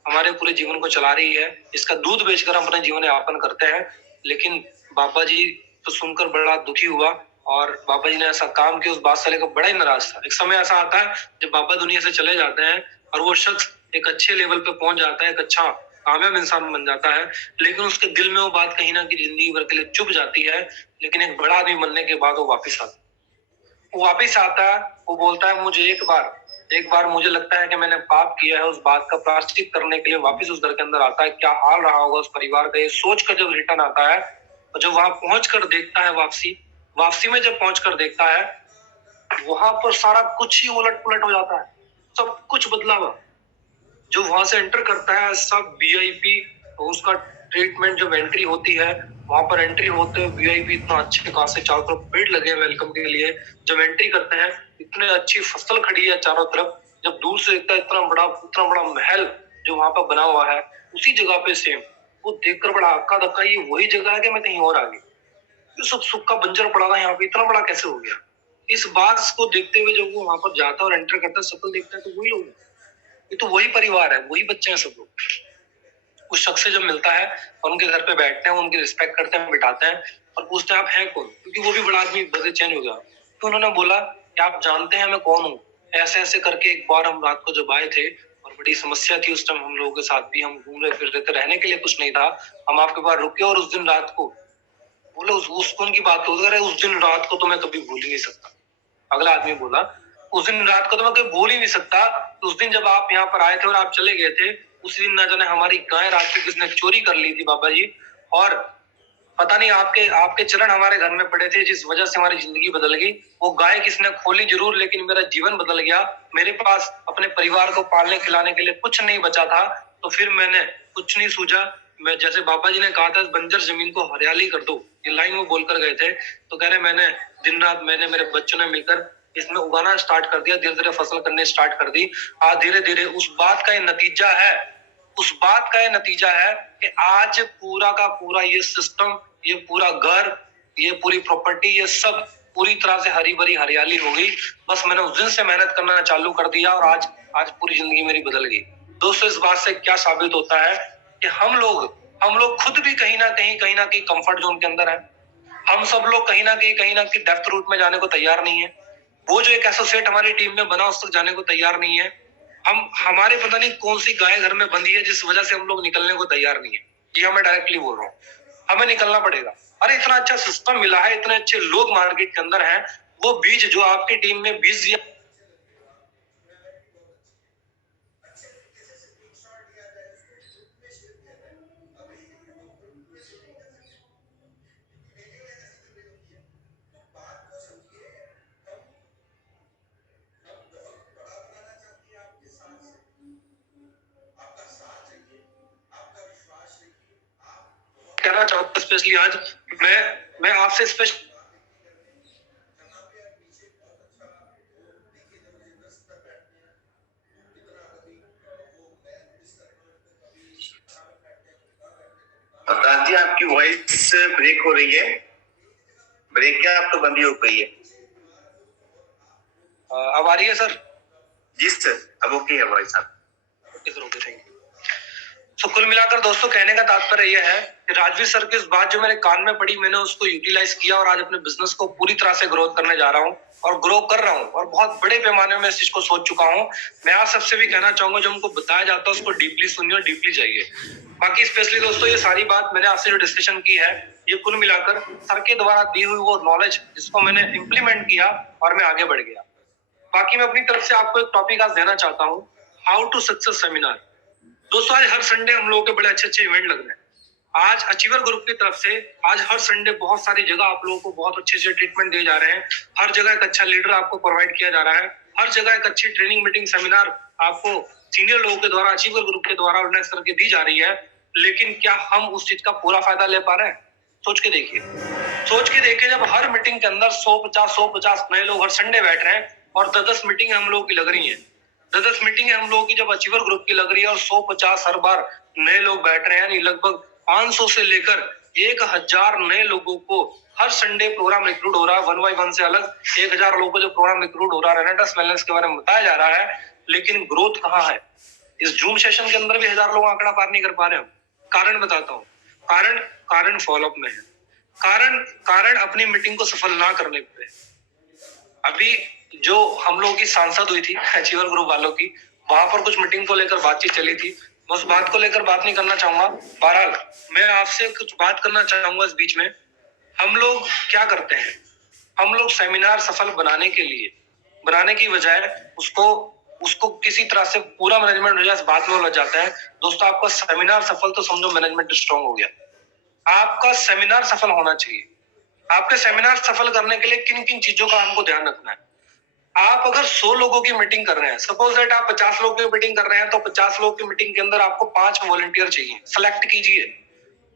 हमारे पूरे जीवन को चला रही है। इसका दूध बेचकर हम अपना जीवन यापन करते हैं। लेकिन बाबा जी तो सुनकर बड़ा दुखी हुआ, और बाबा जी ने ऐसा काम किया, उस बात से लेकर बड़ा ही नाराज था। एक समय ऐसा आता है जब बाबा दुनिया से चले जाते हैं और वो शख्स एक अच्छे लेवल पे पहुंच जाता है, एक अच्छा कामयाब इंसान बन जाता है, लेकिन उसके दिल में वो बात कहीं ना कहीं जिंदगी भर के लिए चुभ जाती है। लेकिन एक बड़ा आदमी बनने के बाद वो वापिस आता है, वो बोलता है मुझे एक बार मुझे लगता है कि मैंने पाप किया है, उस बात का प्रायश्चित करने के लिए वापिस उस घर के अंदर आता है। क्या हाल रहा होगा उस परिवार का, ये सोच कर जब रिटर्न आता है, और जब वहां पहुंच कर देखता है, वापसी में जब पहुंच कर देखता है, वहां पर सारा कुछ ही उलट पुलट हो जाता है, सब कुछ बदला हुआ। जो वहां से एंटर करता है सब वीआईपी, उसका ट्रीटमेंट जब एंट्री होती है, वहां पर एंट्री होते हुए वीआईपी इतना अच्छे खासे चारों तरफ पेड़ लगे हैं वेलकम के लिए। जब एंट्री करते हैं इतने अच्छी फसल खड़ी है चारों तरफ, जब दूर से देखता है इतना बड़ा महल जो वहां पर बना हुआ है, उसी जगह पे सेम। वो देखकर बड़ा हक्का धक्का, ये वही जगह है कि मैं कहीं और आ गई, ये सब सूखा बंजर पड़ा था, यहाँ पे इतना बड़ा कैसे हो गया। इस बात को देखते हुए जब वो वहां पर जाता है और एंटर करता है, शक्ल देखता है तो वही लोग, ये तो वही परिवार है, वही बच्चे हैं सब लोग। उस शख्स से जब मिलता है और उनके घर पे बैठते हैं, उनकी रिस्पेक्ट करते हैं, बिठाते हैं और पूछते हैं आप हैं कौन, क्योंकि वो भी बड़ा आदमी बड़े चेंज हो गया। तो उन्होंने बोला कि आप जानते हैं मैं कौन हूँ। ऐसे ऐसे करके एक बार हम रात को जब आए थे और बड़ी समस्या थी उस टाइम, हम लोगों के साथ भी, हम घूम रहे फिर रहे थे, रहने के लिए कुछ नहीं था, हम आपके पास रुके और उस दिन रात को बोले उस उनकी बात हो रहा है, उस दिन रात को तो मैं कभी भूल ही नहीं सकता। अगला आदमी बोला उस दिन रात को तो मैं कभी भूल ही नहीं सकता, तो उस दिन जब आप यहाँ पर आए थे और आप चले गए थे, उस दिन ना जाने हमारी गाय रात को किसने चोरी कर ली थी बाबा जी, और पता नहीं आपके आपके चरण हमारे घर में पड़े थे जिस वजह से हमारी जिंदगी बदल गई। वो गाय किसने खोली जरूर, लेकिन मेरा जीवन बदल गया। मेरे पास अपने परिवार को पालने खिलाने के लिए कुछ नहीं बचा था, तो फिर मैंने कुछ नहीं सूझा। मैं जैसे बाबा जी ने कहा था, बंजर जमीन को हरियाली कर दो, ये लाइन वो बोलकर गए थे। तो कह रहे मैंने दिन रात मैंने मेरे बच्चों ने मिलकर इसमें उगाना स्टार्ट कर दिया, धीरे धीरे फसल करने स्टार्ट कर दी। आज धीरे धीरे उस बात का ये नतीजा है, उस बात का ये नतीजा है कि आज पूरा का पूरा ये सिस्टम, ये पूरा घर, ये पूरी प्रॉपर्टी, ये सब पूरी तरह से हरी भरी हरियाली हो गई। बस मैंने उस दिन से मेहनत करना चालू कर दिया और आज आज पूरी जिंदगी मेरी बदल गई। दोस्तों, इस बात से क्या साबित होता है कि हम लोग खुद भी कहीं ना कहीं कंफर्ट जोन के अंदर है। हम सब लोग कहीं ना कहीं डेप्थ रूट में जाने को तैयार नहीं है। वो जो एक एसोसिएट हमारी टीम में बना, उस तक जाने को तैयार नहीं है। हम हमारे पता नहीं कौन सी गाय घर में बंधी है जिस वजह से हम लोग निकलने को तैयार नहीं है। ये मैं डायरेक्टली बोल रहा हूँ, हमें निकलना पड़ेगा। अरे इतना अच्छा सिस्टम मिला है, इतने अच्छे लोग मार्केट के अंदर हैं, वो बीज जो आपकी टीम में बीज दिया। कहना चाहता हूँ स्पेशली आज मैं आपसे स्पेशल अवतार जी, आपकी वॉइस ब्रेक हो रही है। ब्रेक क्या, आप तो बंदी हो गई है। अब आ रही है सर? जी सर, अब ओके है वॉइस आप। Okay sir, okay, thank you. तो कुल मिलाकर दोस्तों कहने का तात्पर्य यह है कि राजवीर सर की इस बात जो मेरे कान में पड़ी, मैंने उसको यूटिलाइज किया और आज अपने बिजनेस को पूरी तरह से ग्रोथ करने जा रहा हूँ और ग्रो कर रहा हूँ और बहुत बड़े पैमाने में इस चीज को सोच चुका हूँ। मैं आप सबसे भी कहना चाहूंगा, जो हमको बताया जाता है उसको डीपली सुनिए और डीपली जाइए। बाकी स्पेशली दोस्तों, ये सारी बात मैंने आपसे जो डिस्कशन की है, ये कुल मिलाकर सर के द्वारा दी हुई वो नॉलेज जिसको मैंने इम्प्लीमेंट किया और मैं आगे बढ़ गया। बाकी मैं अपनी तरफ से आपको एक टॉपिक आज देना चाहता हूँ, हाउ टू सक्सेस सेमिनार। दोस्तों, आज हर संडे हम लोगों के बड़े अच्छे अच्छे इवेंट लग रहे हैं। आज अचीवर ग्रुप की तरफ से आज हर संडे बहुत सारी जगह आप लोगों को बहुत अच्छे से ट्रीटमेंट दिए जा रहे हैं। हर जगह एक अच्छा लीडर आपको प्रोवाइड किया जा रहा है। हर जगह एक अच्छी ट्रेनिंग मीटिंग सेमिनार आपको सीनियर लोगों के द्वारा, अचीवर ग्रुप के द्वारा ऑर्गेनाइज करके दी जा रही है। लेकिन क्या हम उस चीज का पूरा फायदा ले पा रहे हैं? सोच के देखिए, सोच के देखिए। जब हर मीटिंग के अंदर 150 नए लोग हर संडे बैठ रहे हैं और 10 मीटिंग हम लोगों की लग रही है, 10 मीटिंग हम लोगों की जब अचीवर ग्रुप की लग रही है और 150 हर बार नए लोग बैठ रहे हैं, यानी लगभग 500 से लेकर 1000 नए लोगों को हर संडे प्रोग्राम रिक्रूट हो रहा है। 1 बाय 1 से अलग 1000 लोगों को जो प्रोग्राम रिक्रूट हो रहा है, रेनेटस वेलनेस के बारे में बताया जा रहा है। लेकिन ग्रोथ कहाँ है? इस जूम सेशन के अंदर भी 1000 लोग आंकड़ा पार नहीं कर पा रहे हैं। कारण बताता हूँ। कारण फॉलोअप में है। कारण अपनी मीटिंग को सफल ना करने पे। अभी जो हम लोगों की सांसद हुई थी अचीवर ग्रुप वालों की, वहां पर कुछ मीटिंग को लेकर बातचीत चली थी। मैं उस बात को लेकर बात नहीं करना चाहूंगा। बहरहाल मैं आपसे कुछ बात करना चाहूंगा इस बीच में। हम लोग क्या करते हैं? हम लोग सेमिनार सफल बनाने की बजाय उसको किसी तरह से पूरा मैनेजमेंट हो जाए, इस बात में उलझ जाता है। दोस्तों, आपका सेमिनार सफल तो समझो मैनेजमेंट स्ट्रांग हो गया। आपका सेमिनार सफल होना चाहिए। आपके सेमिनार सफल करने के लिए किन किन चीजों का हमको ध्यान रखना है? आप अगर 100 लोगों की मीटिंग कर रहे हैं, सपोज दैट आप 50 लोगों की मीटिंग कर रहे हैं, तो 50 लोगों की मीटिंग के अंदर आपको 5 वॉलंटियर चाहिए। सेलेक्ट कीजिए।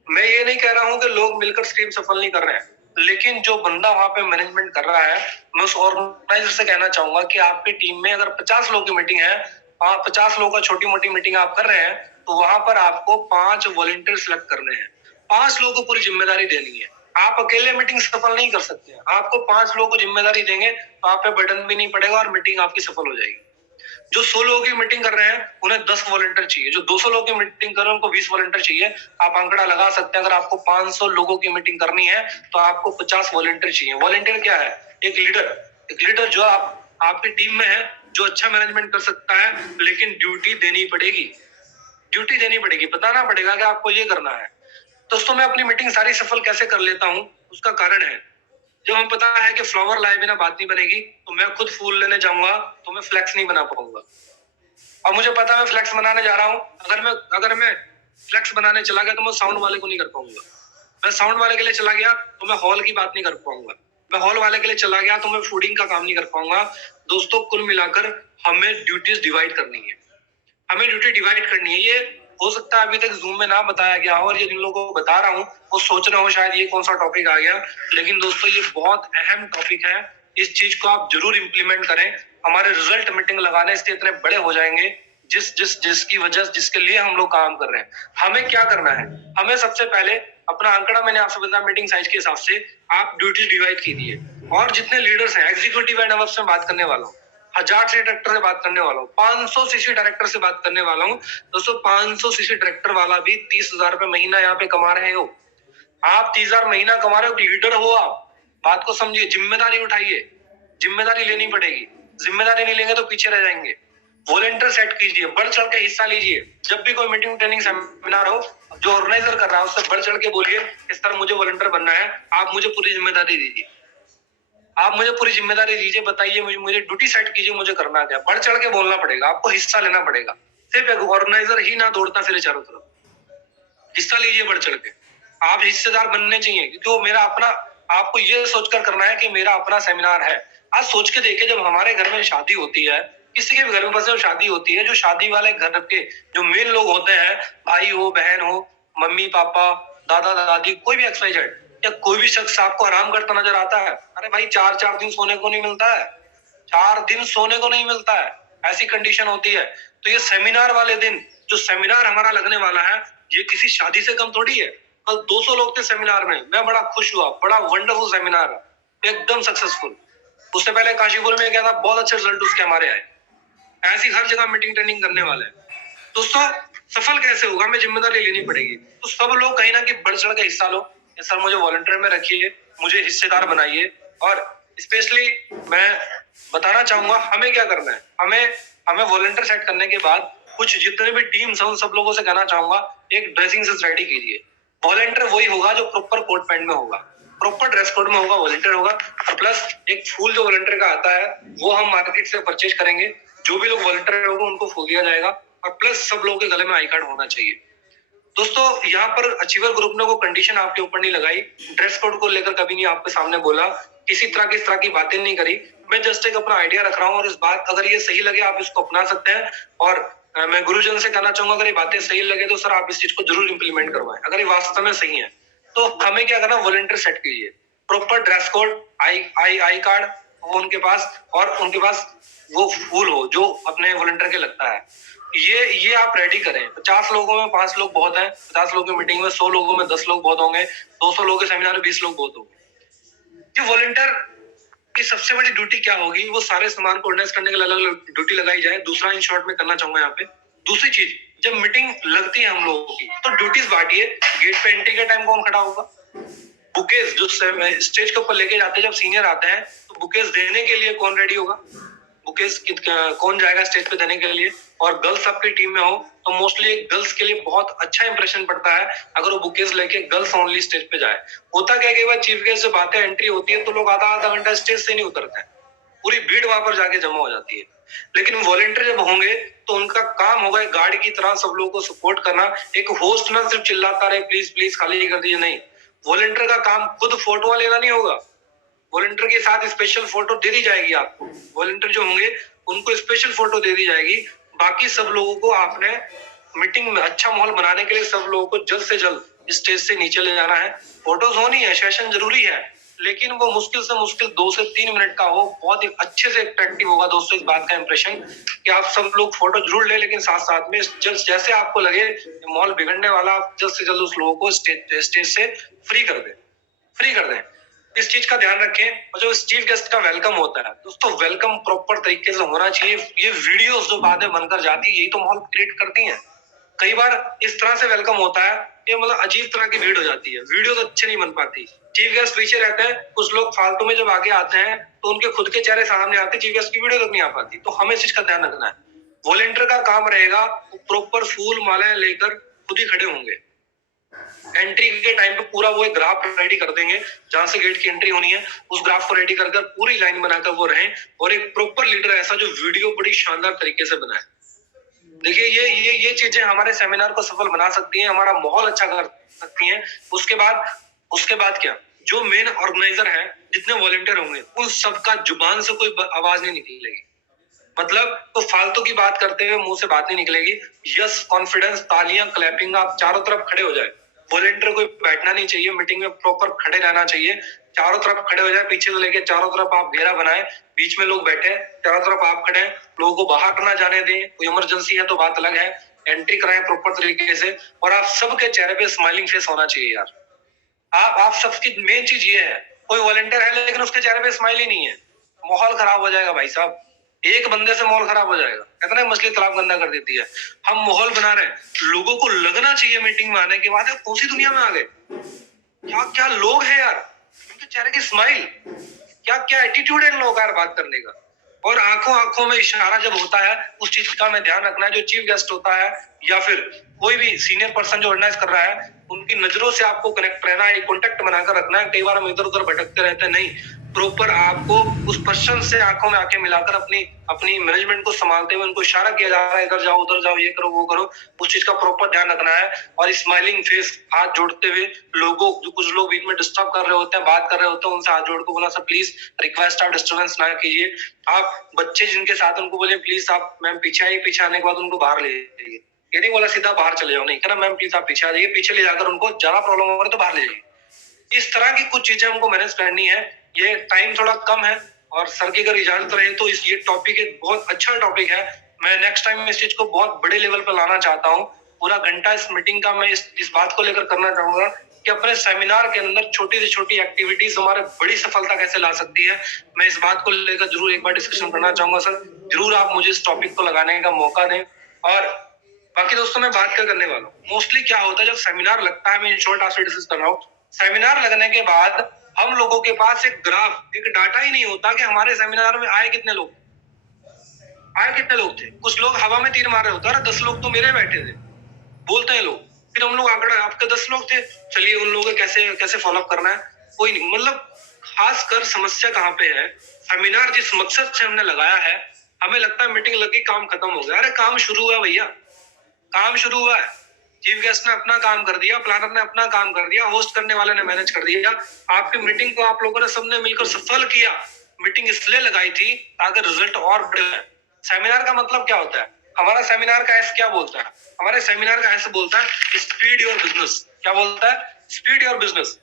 मैं ये नहीं कह रहा हूं कि लोग मिलकर स्ट्रीम सफल नहीं कर रहे हैं, लेकिन जो बंदा वहां पे मैनेजमेंट कर रहा है, मैं उस ऑर्गेनाइजर से कहना चाहूंगा कि आपकी टीम में अगर 50 लोगों की मीटिंग है, 50 लोगों का छोटी मोटी मीटिंग आप कर रहे हैं, तो वहां पर आपको 5 वॉलंटियर सेलेक्ट करने हैं। 5 लोगों को पूरी जिम्मेदारी देनी है। आप अकेले मीटिंग सफल नहीं कर सकते। आपको 5 लोगों को जिम्मेदारी देंगे तो आप पे बर्डन भी नहीं पड़ेगा और मीटिंग आपकी सफल हो जाएगी। जो 100 लोगों की मीटिंग कर रहे हैं उन्हें 10 वॉलंटियर चाहिए। जो 200 लोगों की मीटिंग कर रहे हैं उनको 20 वॉलंटियर चाहिए। आप आंकड़ा लगा सकते हैं, अगर आपको 500 लोगों की मीटिंग करनी है तो आपको 50 वॉलंटियर चाहिए। वॉलंटियर क्या है? एक लीडर जो आपकी टीम में है, जो अच्छा मैनेजमेंट कर सकता है, लेकिन ड्यूटी देनी पड़ेगी, बताना पड़ेगा कि आपको ये करना है। दोस्तों, मैं अपनी मीटिंग सारी सफल कैसे कर लेता हूँ, उसका कारण है, जब हमें पता है कि फ्लावर लाए बिना बात नहीं बनेगी, तो मैं खुद फूल लेने जाऊंगा तो मैं फ्लैक्स नहीं बना पाऊंगा। और मुझे पता है मैं फ्लैक्स बनाने जा रहा हूँ, अगर मैं फ्लैक्स बनाने चला गया तो मैं साउंड वाले को नहीं कर पाऊंगा। मैं साउंड वाले के लिए चला गया तो मैं हॉल की बात नहीं कर पाऊंगा, मैं हॉल वाले के लिए चला गया तो मैं फूडिंग का काम नहीं कर पाऊंगा। दोस्तों कुल मिलाकर हमें ड्यूटीज डिवाइड करनी है, हमें ड्यूटी डिवाइड करनी है। ये हो सकता है अभी तक जूम में ना बताया गया हो, और ये जिन लोगों को बता रहा हूँ वो सोच रहे हो शायद ये कौन सा टॉपिक आ गया, लेकिन दोस्तों ये बहुत अहम टॉपिक है। इस चीज को आप जरूर इंप्लीमेंट करें। हमारे रिजल्ट मीटिंग लगाने से इतने बड़े हो जाएंगे जिसकी वजह जिसके लिए हम लोग काम कर रहे हैं। हमें क्या करना है, हमें सबसे पहले अपना आंकड़ा मैंने आपसे बताया मीटिंग साइज के हिसाब से आप ड्यूटीज डिवाइड कीजिए, और जितने लीडर्स हैं एग्जीक्यूटिव एंड अबव से बात करने वाला हूँ, 1000 सीसी डायरेक्टर से बात करने वाला हूँ, 500 सीसी डायरेक्टर से बात करने वाला हूँ। दोस्तों 500 सीसी डायरेक्टर वाला भी 30,000 रुपए महीना यहाँ पे कमा रहे हो। आप 30,000 महीना कमा रहे हो, लीडर हो आप, बात को समझिए, जिम्मेदारी उठाइए, जिम्मेदारी लेनी पड़ेगी। जिम्मेदारी नहीं लेंगे तो पीछे रह जाएंगे। वॉलंटियर सेट कीजिए, बढ़ चढ़ के हिस्सा लीजिए। जब भी कोई मीटिंग ट्रेनिंग सेमिनार हो, जो ऑर्गेनाइजर कर रहा है उससे बढ़ चढ़ के बोलिए इस तरह मुझे वॉलंटियर बनना है, आप मुझे पूरी जिम्मेदारी दीजिए, आप मुझे पूरी जिम्मेदारी दीजिए, बताइए मुझे ड्यूटी सेट कीजिए, मुझे करना क्या। बढ़ चढ़ के बोलना पड़ेगा, आपको हिस्सा लेना पड़ेगा। सिर्फ ऑर्गेनाइजर ही ना दौड़ता फिरे चारों तरफ, हिस्सा लीजिए बढ़ चढ़ के। आप हिस्सेदार बनने चाहिए, क्योंकि वो मेरा अपना, आपको ये सोचकर करना है कि मेरा अपना सेमिनार है। आज सोच के देखिए, जब हमारे घर में शादी होती है, किसी के भी घर में बस शादी होती है, जो शादी वाले घर के जो मेन लोग होते हैं, भाई हो बहन हो, मम्मी पापा दादा दादी, कोई भी XYZ या कोई भी शख्स आपको आराम करता नजर आता है, अरे भाई 4-4 दिन सोने को नहीं मिलता है, 4 दिन सोने को नहीं मिलता है, ऐसी कंडीशन होती है। तो ये सेमिनार वाले दिन, जो सेमिनार हमारा लगने वाला है, ये किसी शादी से कम थोड़ी है। कल 200 लोग थे सेमिनार में, मैं बड़ा खुश हुआ, बड़ा वंडरफुल सेमिनार है, एकदम सक्सेसफुल। उससे पहले काशीपुर में गया था, बहुत अच्छे रिजल्ट उसके हमारे आए। ऐसी हर जगह मीटिंग ट्रेनिंग करने वाले हैं। दोस्तों सफल कैसे होगा, हमें जिम्मेदारी लेनी पड़ेगी। तो सब लोग कहीं ना कहीं बढ़ चढ़ के हिस्सा लो, सर मुझे वॉलंटियर में रखिए, मुझे हिस्सेदार बनाइए। और स्पेशली मैं बताना चाहूंगा हमें क्या करना है। हमें वॉलंटियर सेट करने के बाद कुछ जितने भी टीम्स हैं उन सब लोगों से कहना चाहूंगा, एक ड्रेसिंग सेंस रेडी कीजिए। वॉलंटियर वही होगा जो प्रॉपर कोट पैंट में होगा, प्रॉपर ड्रेस कोड में होगा, वॉलंटियर होगा। और प्लस एक फूल जो वॉलंटियर का आता है वो हम मार्केट से परचेज करेंगे, जो भी लोग वॉलंटियर होंगे उनको फूल दिया जाएगा। और प्लस सब लोगों के गले में आई कार्ड होना चाहिए। दोस्तों यहाँ पर अचीवर ग्रुप ने वो कंडीशन आपके ऊपर नहीं लगाई, ड्रेस कोड को लेकर कभी नहीं आपके सामने बोला, किसी तरह की इस तरह की बातें नहीं करी। मैं जस्ट एक अपना आइडिया रख रहा हूँ, और इस बात अगर ये सही लगे आप इसको अपना सकते हैं। और मैं गुरुजन से कहना चाहूंगा, अगर ये बातें सही लगे तो सर आप इस चीज को जरूर इंप्लीमेंट करवाएं, अगर ये वास्तव में सही है। तो हमें क्या करना, वॉलंटियर सेट कीजिए, proper dress code, I card हो उनके पास, और उनके पास वो फूल हो जो अपने वॉलंटियर के लगता है। ये आप रेडी करें। 50 लोगों में 5 लोग बहुत हैं, 50 लोगों की मीटिंग में 100 लोगों में 10 लोग बहुत होंगे, 200 लोगों के सेमिनार में 20 लोग बहुत होंगे। ये वॉलंटियर की सबसे बड़ी ड्यूटी क्या होगी, वो सारे सामान को ऑर्गेनाइज करने के लिए अलग अलग ड्यूटी लगाई जाए। दूसरा इन शॉर्ट में करना चाहूंगा यहाँ पे, दूसरी चीज, जब मीटिंग लगती है हम लोगों की तो ड्यूटीज बांटिए। गेट पे एंट्री के टाइम कौन खड़ा होगा, बुकेज जो स्टेज के ऊपर लेके जाते हैं, जब सीनियर आते हैं तो बुकेज देने के लिए कौन रेडी होगा, बुकेज कौन जाएगा स्टेज पे देने के लिए। और गर्ल्स आपकी टीम में हो तो मोस्टली गर्ल्स के लिए बहुत अच्छा इंप्रेशन पड़ता है अगर वो बुकेज लेके गर्ल्स ओनली स्टेज पे जाए। होता क्या है, बार चीफ गेस्ट से बातें एंट्री होती है तो लोग आधा घंटा स्टेज से नहीं उतरते हैं, पूरी भीड़ वहां पर जाके जमा हो जाती है। लेकिन वॉलंटियर जब होंगे तो उनका काम होगा एक गार्ड की तरह सब लोगों को सपोर्ट करना। एक होस्ट ना सिर्फ चिल्लाता रहे प्लीज प्लीज खाली कर दीजिए, नहीं, वॉलंटियर का काम खुद फोटो लेना नहीं होगा, वॉलंटियर के साथ स्पेशल फोटो दे दी जाएगी आपको। वॉलंटियर जो होंगे उनको स्पेशल फोटो दे दी जाएगी। बाकी सब लोगों को आपने मीटिंग में अच्छा माहौल बनाने के लिए सब लोगों को जल्द से जल्द स्टेज से नीचे ले जाना है। फोटोज होनी है, सेशन जरूरी है, लेकिन वो मुश्किल से मुश्किल 2 से 3 मिनट का हो, बहुत ही अच्छे से अट्रैक्टिव होगा। दोस्तों इस बात का इंप्रेशन कि आप सब लोग फोटो जरूर ले, लेकिन साथ साथ में जैसे आपको लगे माहौल बिगड़ने वाला, आप जल्द से जल्द उस लोगों को स्टेज से फ्री कर दें। इस चीज का ध्यान रखें। और जो चीफ गेस्ट का वेलकम होता है दोस्तों, वेलकम प्रॉपर तरीके से होना चाहिए। ये वीडियोस जो बातें बनकर जाती है यही तो माहौल क्रिएट करती हैं। कई बार इस तरह से वेलकम होता है ये मतलब अजीब तरह की भीड़ हो जाती है, वीडियो तो अच्छे नहीं बन पाती। चीफ गेस्ट पीछे रहते हैं, कुछ लोग फालतू में जब आगे आते हैं तो उनके खुद के चेहरे सामने आते, चीफ गेस्ट की वीडियो तक नहीं आ पाती। तो हमें इस चीज का ध्यान रखना है। वॉलंटियर का काम रहेगा प्रॉपर फूल मालाएं लेकर खुद ही खड़े होंगे। एंट्री के टाइम पे पूरा वो एक ग्राफ रेडी कर देंगे, जहां से गेट की एंट्री होनी है उस ग्राफ को रेडी कर पूरी लाइन बनाकर वो रहे। और एक प्रॉपर लीडर ऐसा जो वीडियो बड़ी शानदार तरीके से बनाए। देखिए ये चीजें हमारे सेमिनार को सफल बना सकती हैं, हमारा माहौल अच्छा कर सकती हैं। उसके बाद उसके बाद क्या, जो मेन ऑर्गेनाइजर है, जितने वॉलंटियर होंगे, उन सबका जुबान से कोई आवाज नहीं निकलेगी। मतलब तो फालतू की बात करते हुए मुंह से बात नहीं निकलेगी। यस, कॉन्फिडेंस, तालियां, क्लैपिंग, आप चारों तरफ खड़े हो जाए। वॉलंटियर को बैठना नहीं चाहिए, मीटिंग में प्रॉपर खड़े रहना चाहिए। चारों तरफ खड़े हो जाए, पीछे से लेके चारों तरफ आप घेरा बनाए, बीच में लोग बैठे, चारों तरफ आप खड़े हैं, लोगों को बाहर ना जाने दें। कोई इमरजेंसी है तो बात अलग है, एंट्री कराएं प्रॉपर तरीके से। और आप सबके चेहरे पे स्माइलिंग फेस होना चाहिए यार। आप सबकी मेन चीज ये है, कोई वॉलंटियर है लेकिन उसके चेहरे पे स्माइल ही नहीं है, माहौल खराब हो जाएगा भाई साहब। एक बंदे से माहौल खराब हो जाएगा, कहते हैं मछली तालाब गंदा कर देती है। हम माहौल बना रहे हैं, लोगों को लगना चाहिए मीटिंग में आने के बाद कौन सी दुनिया में आ गए, क्या क्या लोग हैं यार, उनके चेहरे की स्माइल, क्या क्या एटीट्यूड है इन लोगों का यार बात करने का। और आंखों आंखों में इशारा जब होता है, उस चीज का हमें ध्यान रखना है। जो चीफ गेस्ट होता है या फिर कोई भी सीनियर पर्सन जो ऑर्गेनाइज कर रहा है, उनकी नजरों से आपको कनेक्ट रहना है, कॉन्टेक्ट बनाकर रखना है। कई बार हम इधर उधर भटकते रहते हैं, नहीं, प्रॉपर आपको उस पर्सन से आंखों में आंखें मिलाकर अपनी अपनी मैनेजमेंट को संभालते हुए उनको इशारा किया जा रहा है, इधर जाओ उधर जाओ, ये करो वो करो, उस चीज का प्रॉपर ध्यान रखना है। और स्माइलिंग फेस, हाथ जोड़ते हुए लोगों, जो कुछ लोग बीच में डिस्टर्ब कर रहे होते हैं, बात कर रहे होते हैं, उनसे हाथ जोड़ के बोला सर प्लीज रिक्वेस्ट, आप डिस्टर्बेंस ना कीजिए। आप बच्चे जिनके साथ उनको बोले प्लीज आप मैम पीछे आइए, पीछे आने के बाद उनको बाहर ले जाइए। ये नहीं बोला सीधा बाहर चले जाओ, नहीं, कहना मैम प्लीज आप पीछे आ जाइए, पीछे ले जाकर उनको ज्यादा प्रॉब्लम हो रही तो बाहर ले जाइए। इस तरह की कुछ चीजें हमको मैनेज करनी है। ये टाइम थोड़ा कम है और सर की अगर इजाजत रहे तो ये टॉपिक एक बहुत अच्छा टॉपिक है। मैं नेक्स्ट टाइम इस चीज को बहुत बड़े लेवल पर लाना चाहता हूँ। पूरा घंटा इस मीटिंग का मैं इस बात को लेकर करना चाहूंगा कि अपने सेमिनार के अंदर छोटी से छोटी एक्टिविटीज हमारे बड़ी सफलता कैसे ला सकती है। मैं इस बात को लेकर जरूर एक बार डिस्कशन करना चाहूंगा सर। जरूर आप मुझे इस टॉपिक को लगाने का मौका दें। और बाकी दोस्तों मैं बात करने वाला हूँ, मोस्टली क्या होता है जब सेमिनार लगता है, मैं इन शॉर्ट आपसे डिस्कस कर रहा हूँ। सेमिनार लगने के बाद हम लोगों के पास एक ग्राफ, एक डाटा ही नहीं होता कि हमारे सेमिनार में आए कितने लोग थे। कुछ लोग हवा में तीर मार रहे होते हैं, 10 लोग तो मेरे बैठे थे, बोलते हैं लोग। फिर हम लोग आंकड़ा, आपके 10 लोग थे, चलिए उन लोगों को कैसे फॉलो अप करना है, कोई नहीं। मतलब खासकर समस्या कहाँ पे है, सेमिनार जिस मकसद से हमने लगाया है, हमें लगता है मीटिंग लगी काम खत्म हो गया। अरे काम शुरू हुआ भैया, काम शुरू हुआ है। चीफ गेस्ट ने अपना काम कर दिया, प्लानर ने अपना काम कर दिया, होस्ट करने वाले ने मैनेज कर दिया। आपकी मीटिंग को आप लोगों ने सबने मिलकर सफल किया। मीटिंग इसलिए लगाई थी ताकि रिजल्ट और बढ़े। सेमिनार का मतलब क्या होता है, हमारा सेमिनार का ऐसे क्या बोलता है, हमारे सेमिनार का ऐसे बोलता है स्पीड योर बिजनेस। क्या बोलता है, स्पीड योर बिजनेस।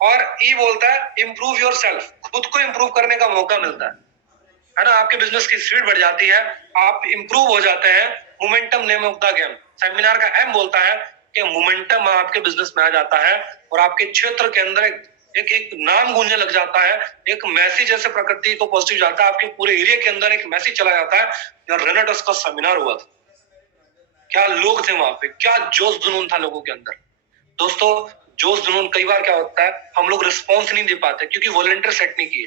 और ई बोलता है इम्प्रूव योर सेल्फ, खुद को इम्प्रूव करने का मौका मिलता है ना। आपके बिजनेस की स्पीड बढ़ जाती है, आप इंप्रूव हो जाते हैं। Momentum name of the game. Seminar का एम बोलता है कि मोमेंटम आपके बिजनेस में आ जाता है और आपके क्षेत्र के अंदर एक नाम गूंजने लग जाता है। एक मैसेज जैसे प्रकृति को पॉजिटिव जाता है, आपके पूरे एरिया के अंदर एक मैसेज चला जाता है। यार रेनेडस का सेमिनार हुआ था, क्या लोग थे वहां पे, क्या जोश जुनून था लोगों के अंदर। दोस्तों जोश जुनून, कई बार क्या होता है हम लोग रिस्पॉन्स नहीं दे पाते क्योंकि वॉलंटियर सेट नहीं किए।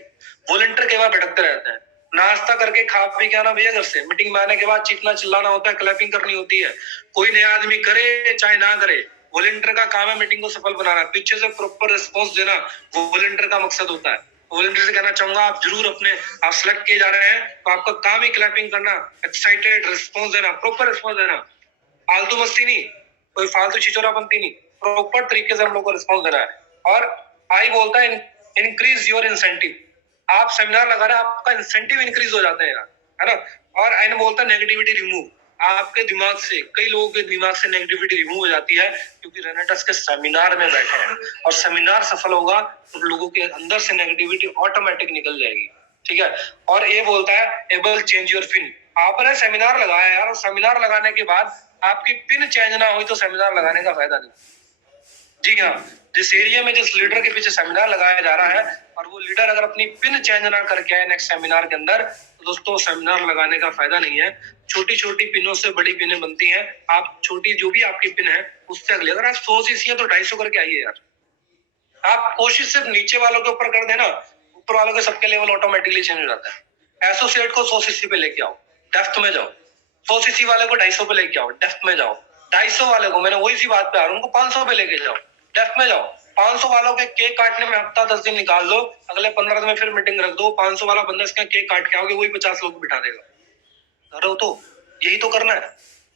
वॉलंटियर कई बार भटकते रहते हैं, नाश्ता करके खा पी के आना भैया घर से, मीटिंग में आने के बाद चीखना चिल्लाना होता है, क्लैपिंग करनी होती है। कोई नया आदमी करे चाहे ना करे, वॉलंटियर का काम है मीटिंग को सफल बनाना, पीछे से प्रॉपर रिस्पॉन्स देना वॉलंटियर का मकसद होता है। वॉलंटियर से कहना चाहूंगा आप जरूर आप सिलेक्ट किए जा रहे हैं तो आपका काम ही क्लैपिंग करना, एक्साइटेड रिस्पॉन्स देना, प्रॉपर रिस्पॉन्स देना, फालतू मस्ती नहीं, कोई फालतू छिचोरापंती नहीं, प्रॉपर तरीके से हम लोग को रिस्पॉन्स देना है। और आई बोलता है इंक्रीज योर इंसेंटिव। आप सेमिनार लगा रहे हैं, आपका इंसेंटिव इंक्रीज हो जाता है यार, है ना। और आई बोलता है नेगेटिविटी रिमूव। आपके दिमाग से, कई लोगों के दिमाग से नेगेटिविटी रिमूव हो जाती है क्योंकि रेनेटस के सेमिनार में बैठे हैं। और सेमिनार सफल होगा तो लोगों के अंदर से नेगेटिविटी ऑटोमेटिक निकल जाएगी, ठीक है। और ये बोलता है एबल चेंज योर पिन। आपने सेमिनार लगाया यार, और सेमिनार लगाने के बाद आपकी पिन चेंज ना हुई तो सेमिनार लगाने का फायदा नहीं। जी हाँ, जिस एरिया में जिस लीडर के पीछे सेमिनार लगाया जा रहा है और वो लीडर अगर अपनी पिन चेंज ना करके आए नेक्स्ट सेमिनार के अंदर, तो दोस्तों सेमिनार लगाने का फायदा नहीं है। छोटी छोटी पिनों से बड़ी पिनें बनती हैं। आप छोटी जो भी आपकी पिन है उससे अगले, अगर आप 100 सीसी है तो 250 करके आइए यार। आप कोशिश सिर्फ नीचे वालों के ऊपर कर देना, ऊपर वालों के सबके लेवल ऑटोमेटिकली चेंज हो जाता है। एसोसिएट को 100 सीसी पे लेके आओ, डेप्थ में जाओ। 100 सीसी वाले को 250 पे लेके आओ, डेप्थ में जाओ। 250 वाले को, मैंने वही सी बात पे आ रहा हूँ, उनको 500 पे लेके जाओ, डेप्थ में जाओ। 500 वालों के केक काटने में हफ्ता 10 दिन निकाल दो, अगले 15 दिन में फिर मीटिंग रख दो। 500 वाला बंदा इसका केक काट के आओगे, वही 50 लोग बिठा देगा। अरे तो यही तो करना है।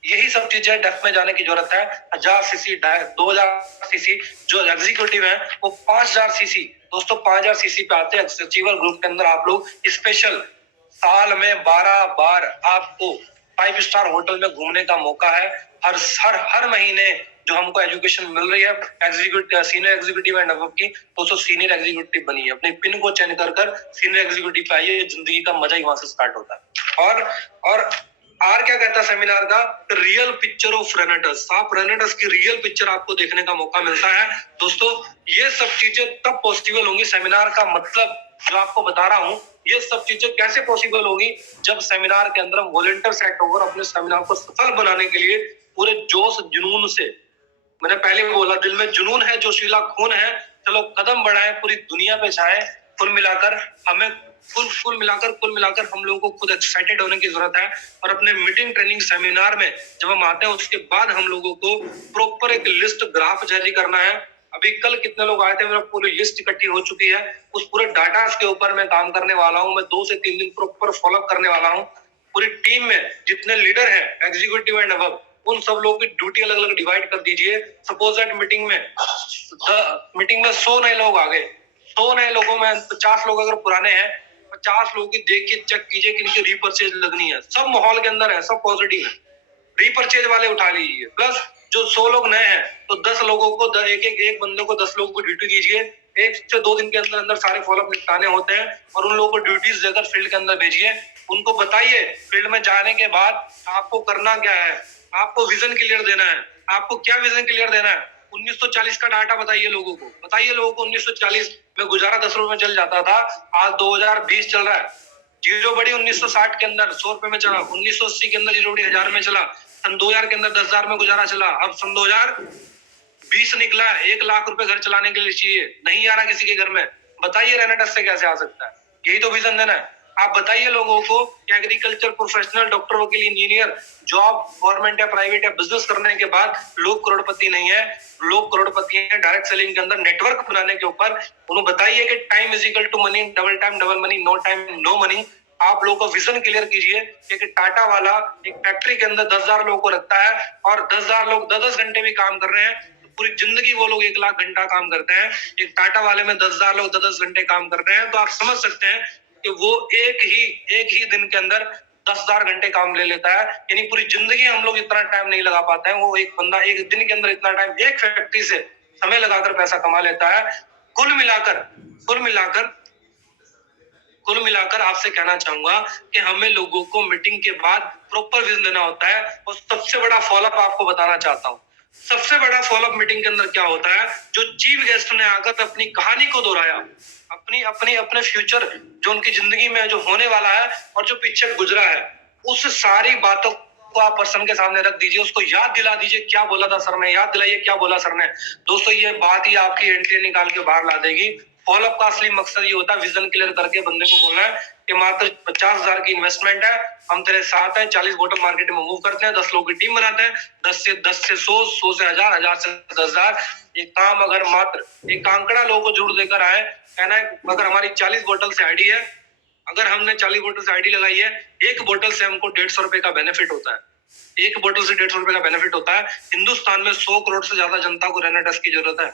यही सब चीजें डेफ में जाने की जरूरत है। 1000 सीसी 2000 सीसी जो एग्जीक्यूटिव है वो 5000 सीसी, दोस्तों 5000 सीसी पे आते हैं। अचीवर ग्रुप के अंदर आप लोग स्पेशल साल में 12 बार आपको 5 स्टार होटल में घूमने का मौका है। हर महीने जो हमको एजुकेशन मिल रही है executive senior executive and above की, तो सीनियर एग्जीक्यूटिव बनिए, अपने पिन को चेंज कर सीनियर एग्जीक्यूटिव पे आइए। जिंदगी का मजा ही वहां से स्टार्ट होता है। और आर क्या कहता है सेमिनार का, रियल पिक्चर ऑफ रेनेटस। आप रेनेटस की रियल पिक्चर आपको देखने का मौका मिलता है। दोस्तों ये सब चीजें तब पॉसिबल होंगी, सेमिनार का मतलब जो आपको बता रहा हूँ ये सब चीजें कैसे पॉसिबल होगी, जब सेमिनार के अंदर हम वॉलंटियर सेट होकर अपने सेमिनार को सफल बनाने के लिए पूरे जोश जुनून से, मैंने पहले भी बोला दिल में जुनून है, जोशीला खून है, चलो कदम बढ़ाएं, पूरी दुनिया पे छाएं। कुल मिलाकर हम लोगों को खुद एक्साइटेड होने की जरूरत है। और अपने मीटिंग ट्रेनिंग सेमिनार में जब हम आते हैं उसके बाद हम लोगों को प्रॉपर एक लिस्ट ग्राफ जारी करना है। अभी कल कितने लोग आए थे, मेरा पूरी लिस्ट इकट्ठी हो चुकी है, उस पूरे डाटा के ऊपर मैं काम करने वाला हूँ। मैं 2 से 3 दिन प्रॉपर फॉलोअप करने वाला हूँ। पूरी टीम में जितने लीडर हैं एग्जीक्यूटिव एंड अबव, उन सब लोगों की ड्यूटी अलग अलग डिवाइड कर दीजिए। सपोज दैट मीटिंग में 100 नए लोग आ गए, 100 नए लोगों में 50 लोग अगर पुराने हैं, 50 लोगों की देखिए, चेक कीजिए कि इनकी रीपर्चेज लगनी है। सब माहौल के अंदर है, सब पॉजिटिव है, रीपर्चेज वाले उठा लीजिए। प्लस जो 100 लोग नए हैं तो 10 लोगों को एक बंदे को 10 लोगों को ड्यूटी दीजिए। 1 से 2 दिन के अंदर अंदर सारे फॉलोअप निपटाने होते हैं और उन लोगों को ड्यूटीज देकर फील्ड के अंदर भेजिए। उनको बताइए फील्ड में जाने के बाद आपको करना क्या है, आपको विजन क्लियर देना है। आपको क्या विजन क्लियर देना है, 1940 का डाटा बताइए लोगों को, 1940 में गुजारा 10 रुपए में चल जाता था, आज 2020 चल रहा है। जीरो बड़ी 1960 के अंदर 100 रुपए में चला, 1980 के अंदर जीरो बड़ी 1000 में चला, सन 2000 के अंदर 10,000 में गुजारा चला। अब सन 2020 निकला, 1 लाख रुपए घर चलाने के लिए चाहिए, नहीं आ रहा किसी के घर में। बताइए रेनेटस से कैसे आ सकता है, यही तो विजन देना है। आप बताइए लोगों को कि एग्रीकल्चर प्रोफेशनल, डॉक्टर, वकील, इंजीनियर, जॉब गवर्नमेंट या प्राइवेट या बिजनेस करने के बाद लोग करोड़पति नहीं है, लोग करोड़पति हैं डायरेक्ट सेलिंग के अंदर नेटवर्क बनाने के ऊपर। उन्हें बताइए कि time is equal to money, double time double money, no time no money. आप लोगों को विजन क्लियर कीजिए कि टाटा वाला एक फैक्ट्री के अंदर 10,000 लोगों को रखता है और 10,000 लोग 10-10 घंटे भी काम कर रहे हैं, तो पूरी जिंदगी वो लोग 1 लाख घंटा काम करते हैं। एक टाटा वाले में 10,000 लोग 10-10 घंटे काम कर रहे हैं, तो आप समझ सकते हैं कि वो एक ही दिन के अंदर 10,000 घंटे काम ले लेता है। यानी पूरी जिंदगी हम लोग इतना टाइम नहीं लगा पाते हैं, वो एक बंदा एक दिन के अंदर इतना टाइम एक फैक्ट्री से समय लगाकर पैसा कमा लेता है। कुल मिलाकर आपसे कहना चाहूंगा कि हमें लोगों को मीटिंग के बाद प्रॉपर विजन देना होता है। और सबसे बड़ा फॉलोअप आपको बताना चाहता हूँ, सबसे बड़ा फॉलोअप मीटिंग के अंदर क्या होता है, जो चीफ गेस्ट ने आकर अपनी कहानी को दोहराया, अपने फ्यूचर जो उनकी जिंदगी में जो होने वाला है और जो पीछे गुजरा है, उस सारी बातों को आप पर्सन के सामने रख दीजिए, उसको याद दिला दीजिए क्या बोला था सर ने, याद दिलाइए क्या बोला सर ने। दोस्तों ये बात ही आपकी एंट्री निकाल के बाहर ला देगी। फॉलोअप का असली मकसद ये होता है विजन क्लियर करके बंदे को बोलना है कि मात्र 50,000 की इन्वेस्टमेंट है, हम तेरे साथ हैं, 40 बोतल मार्केट में मूव करते हैं, 10 लोगों की टीम बनाते हैं, 10 से 100, 100 से 1000, 1000 से 10,000। ये काम अगर मात्र एक आंकड़ा लोगों को जुड़ देकर आए, कहना है अगर हमारी 40 बोतल से आईडी है, अगर हमने 40 बोतल से आईडी लगाई है, एक बोतल से हमको 150 रुपए का बेनिफिट होता है, एक बोतल से 150 रुपए का बेनिफिट होता है। हिंदुस्तान में 100 करोड़ से ज्यादा जनता को रेनेटस की जरूरत है।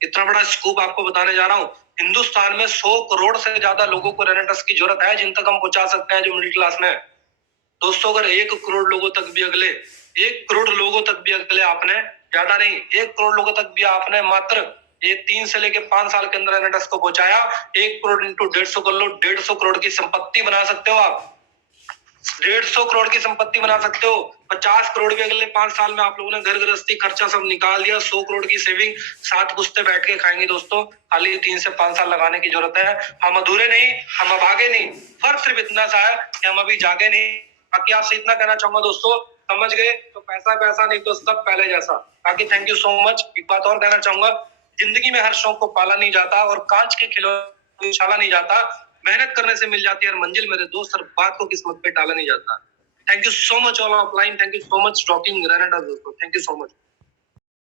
इतना बड़ा स्कूप आपको बताने जा रहा हूँ, हिंदुस्तान में 100 करोड़ से ज्यादा लोगों को रेनेटस की जरूरत है, जिन तक हम पहुंचा सकते हैं जो मिडिल क्लास में है। दोस्तों अगर 1 करोड़ लोगों तक भी अगले 1 करोड़ लोगों तक भी अगले आपने, ज्यादा नहीं, 1 करोड़ लोगों तक भी आपने मात्र 3 से लेके 5 साल के अंदर रेनेटस को पहुंचाया, 1 करोड़ इंटू 150 कर लो, 150 करोड़ की संपत्ति बना सकते हो आप, 150 करोड़ की संपत्ति बना सकते हो। 50 करोड़ भी अगले 5 साल में आप लोगों ने घर गृहस्थी खर्चा सब निकाल दिया, 100 करोड़ की सेविंग, 7 पुश्ते बैठ के खाएंगे दोस्तों। खाली 3 से 5 साल लगाने की जरूरत है। हम अधूरे नहीं, हम अब आगे नहीं, फर्क सिर्फ इतना सा है कि हम अभी जागे नहीं। बाकी आपसे इतना कहना चाहूंगा दोस्तों, समझ गए तो पैसा पैसा, नहीं तो सब पहले जैसा। बाकी थैंक यू सो मच। एक बात और कहना चाहूंगा, जिंदगी में हर शौक को पाला नहीं जाता और कांच के खिलौने उछाला नहीं जाता, मेहनत करने से मिल जाती है हर मंजिल मेरे दोस्त, हर बात को किस्मत पे टाला नहीं जाता। Thank you so much all offline, thank you so much talking रेनेटस दोस्तों, थैंक यू सो मच।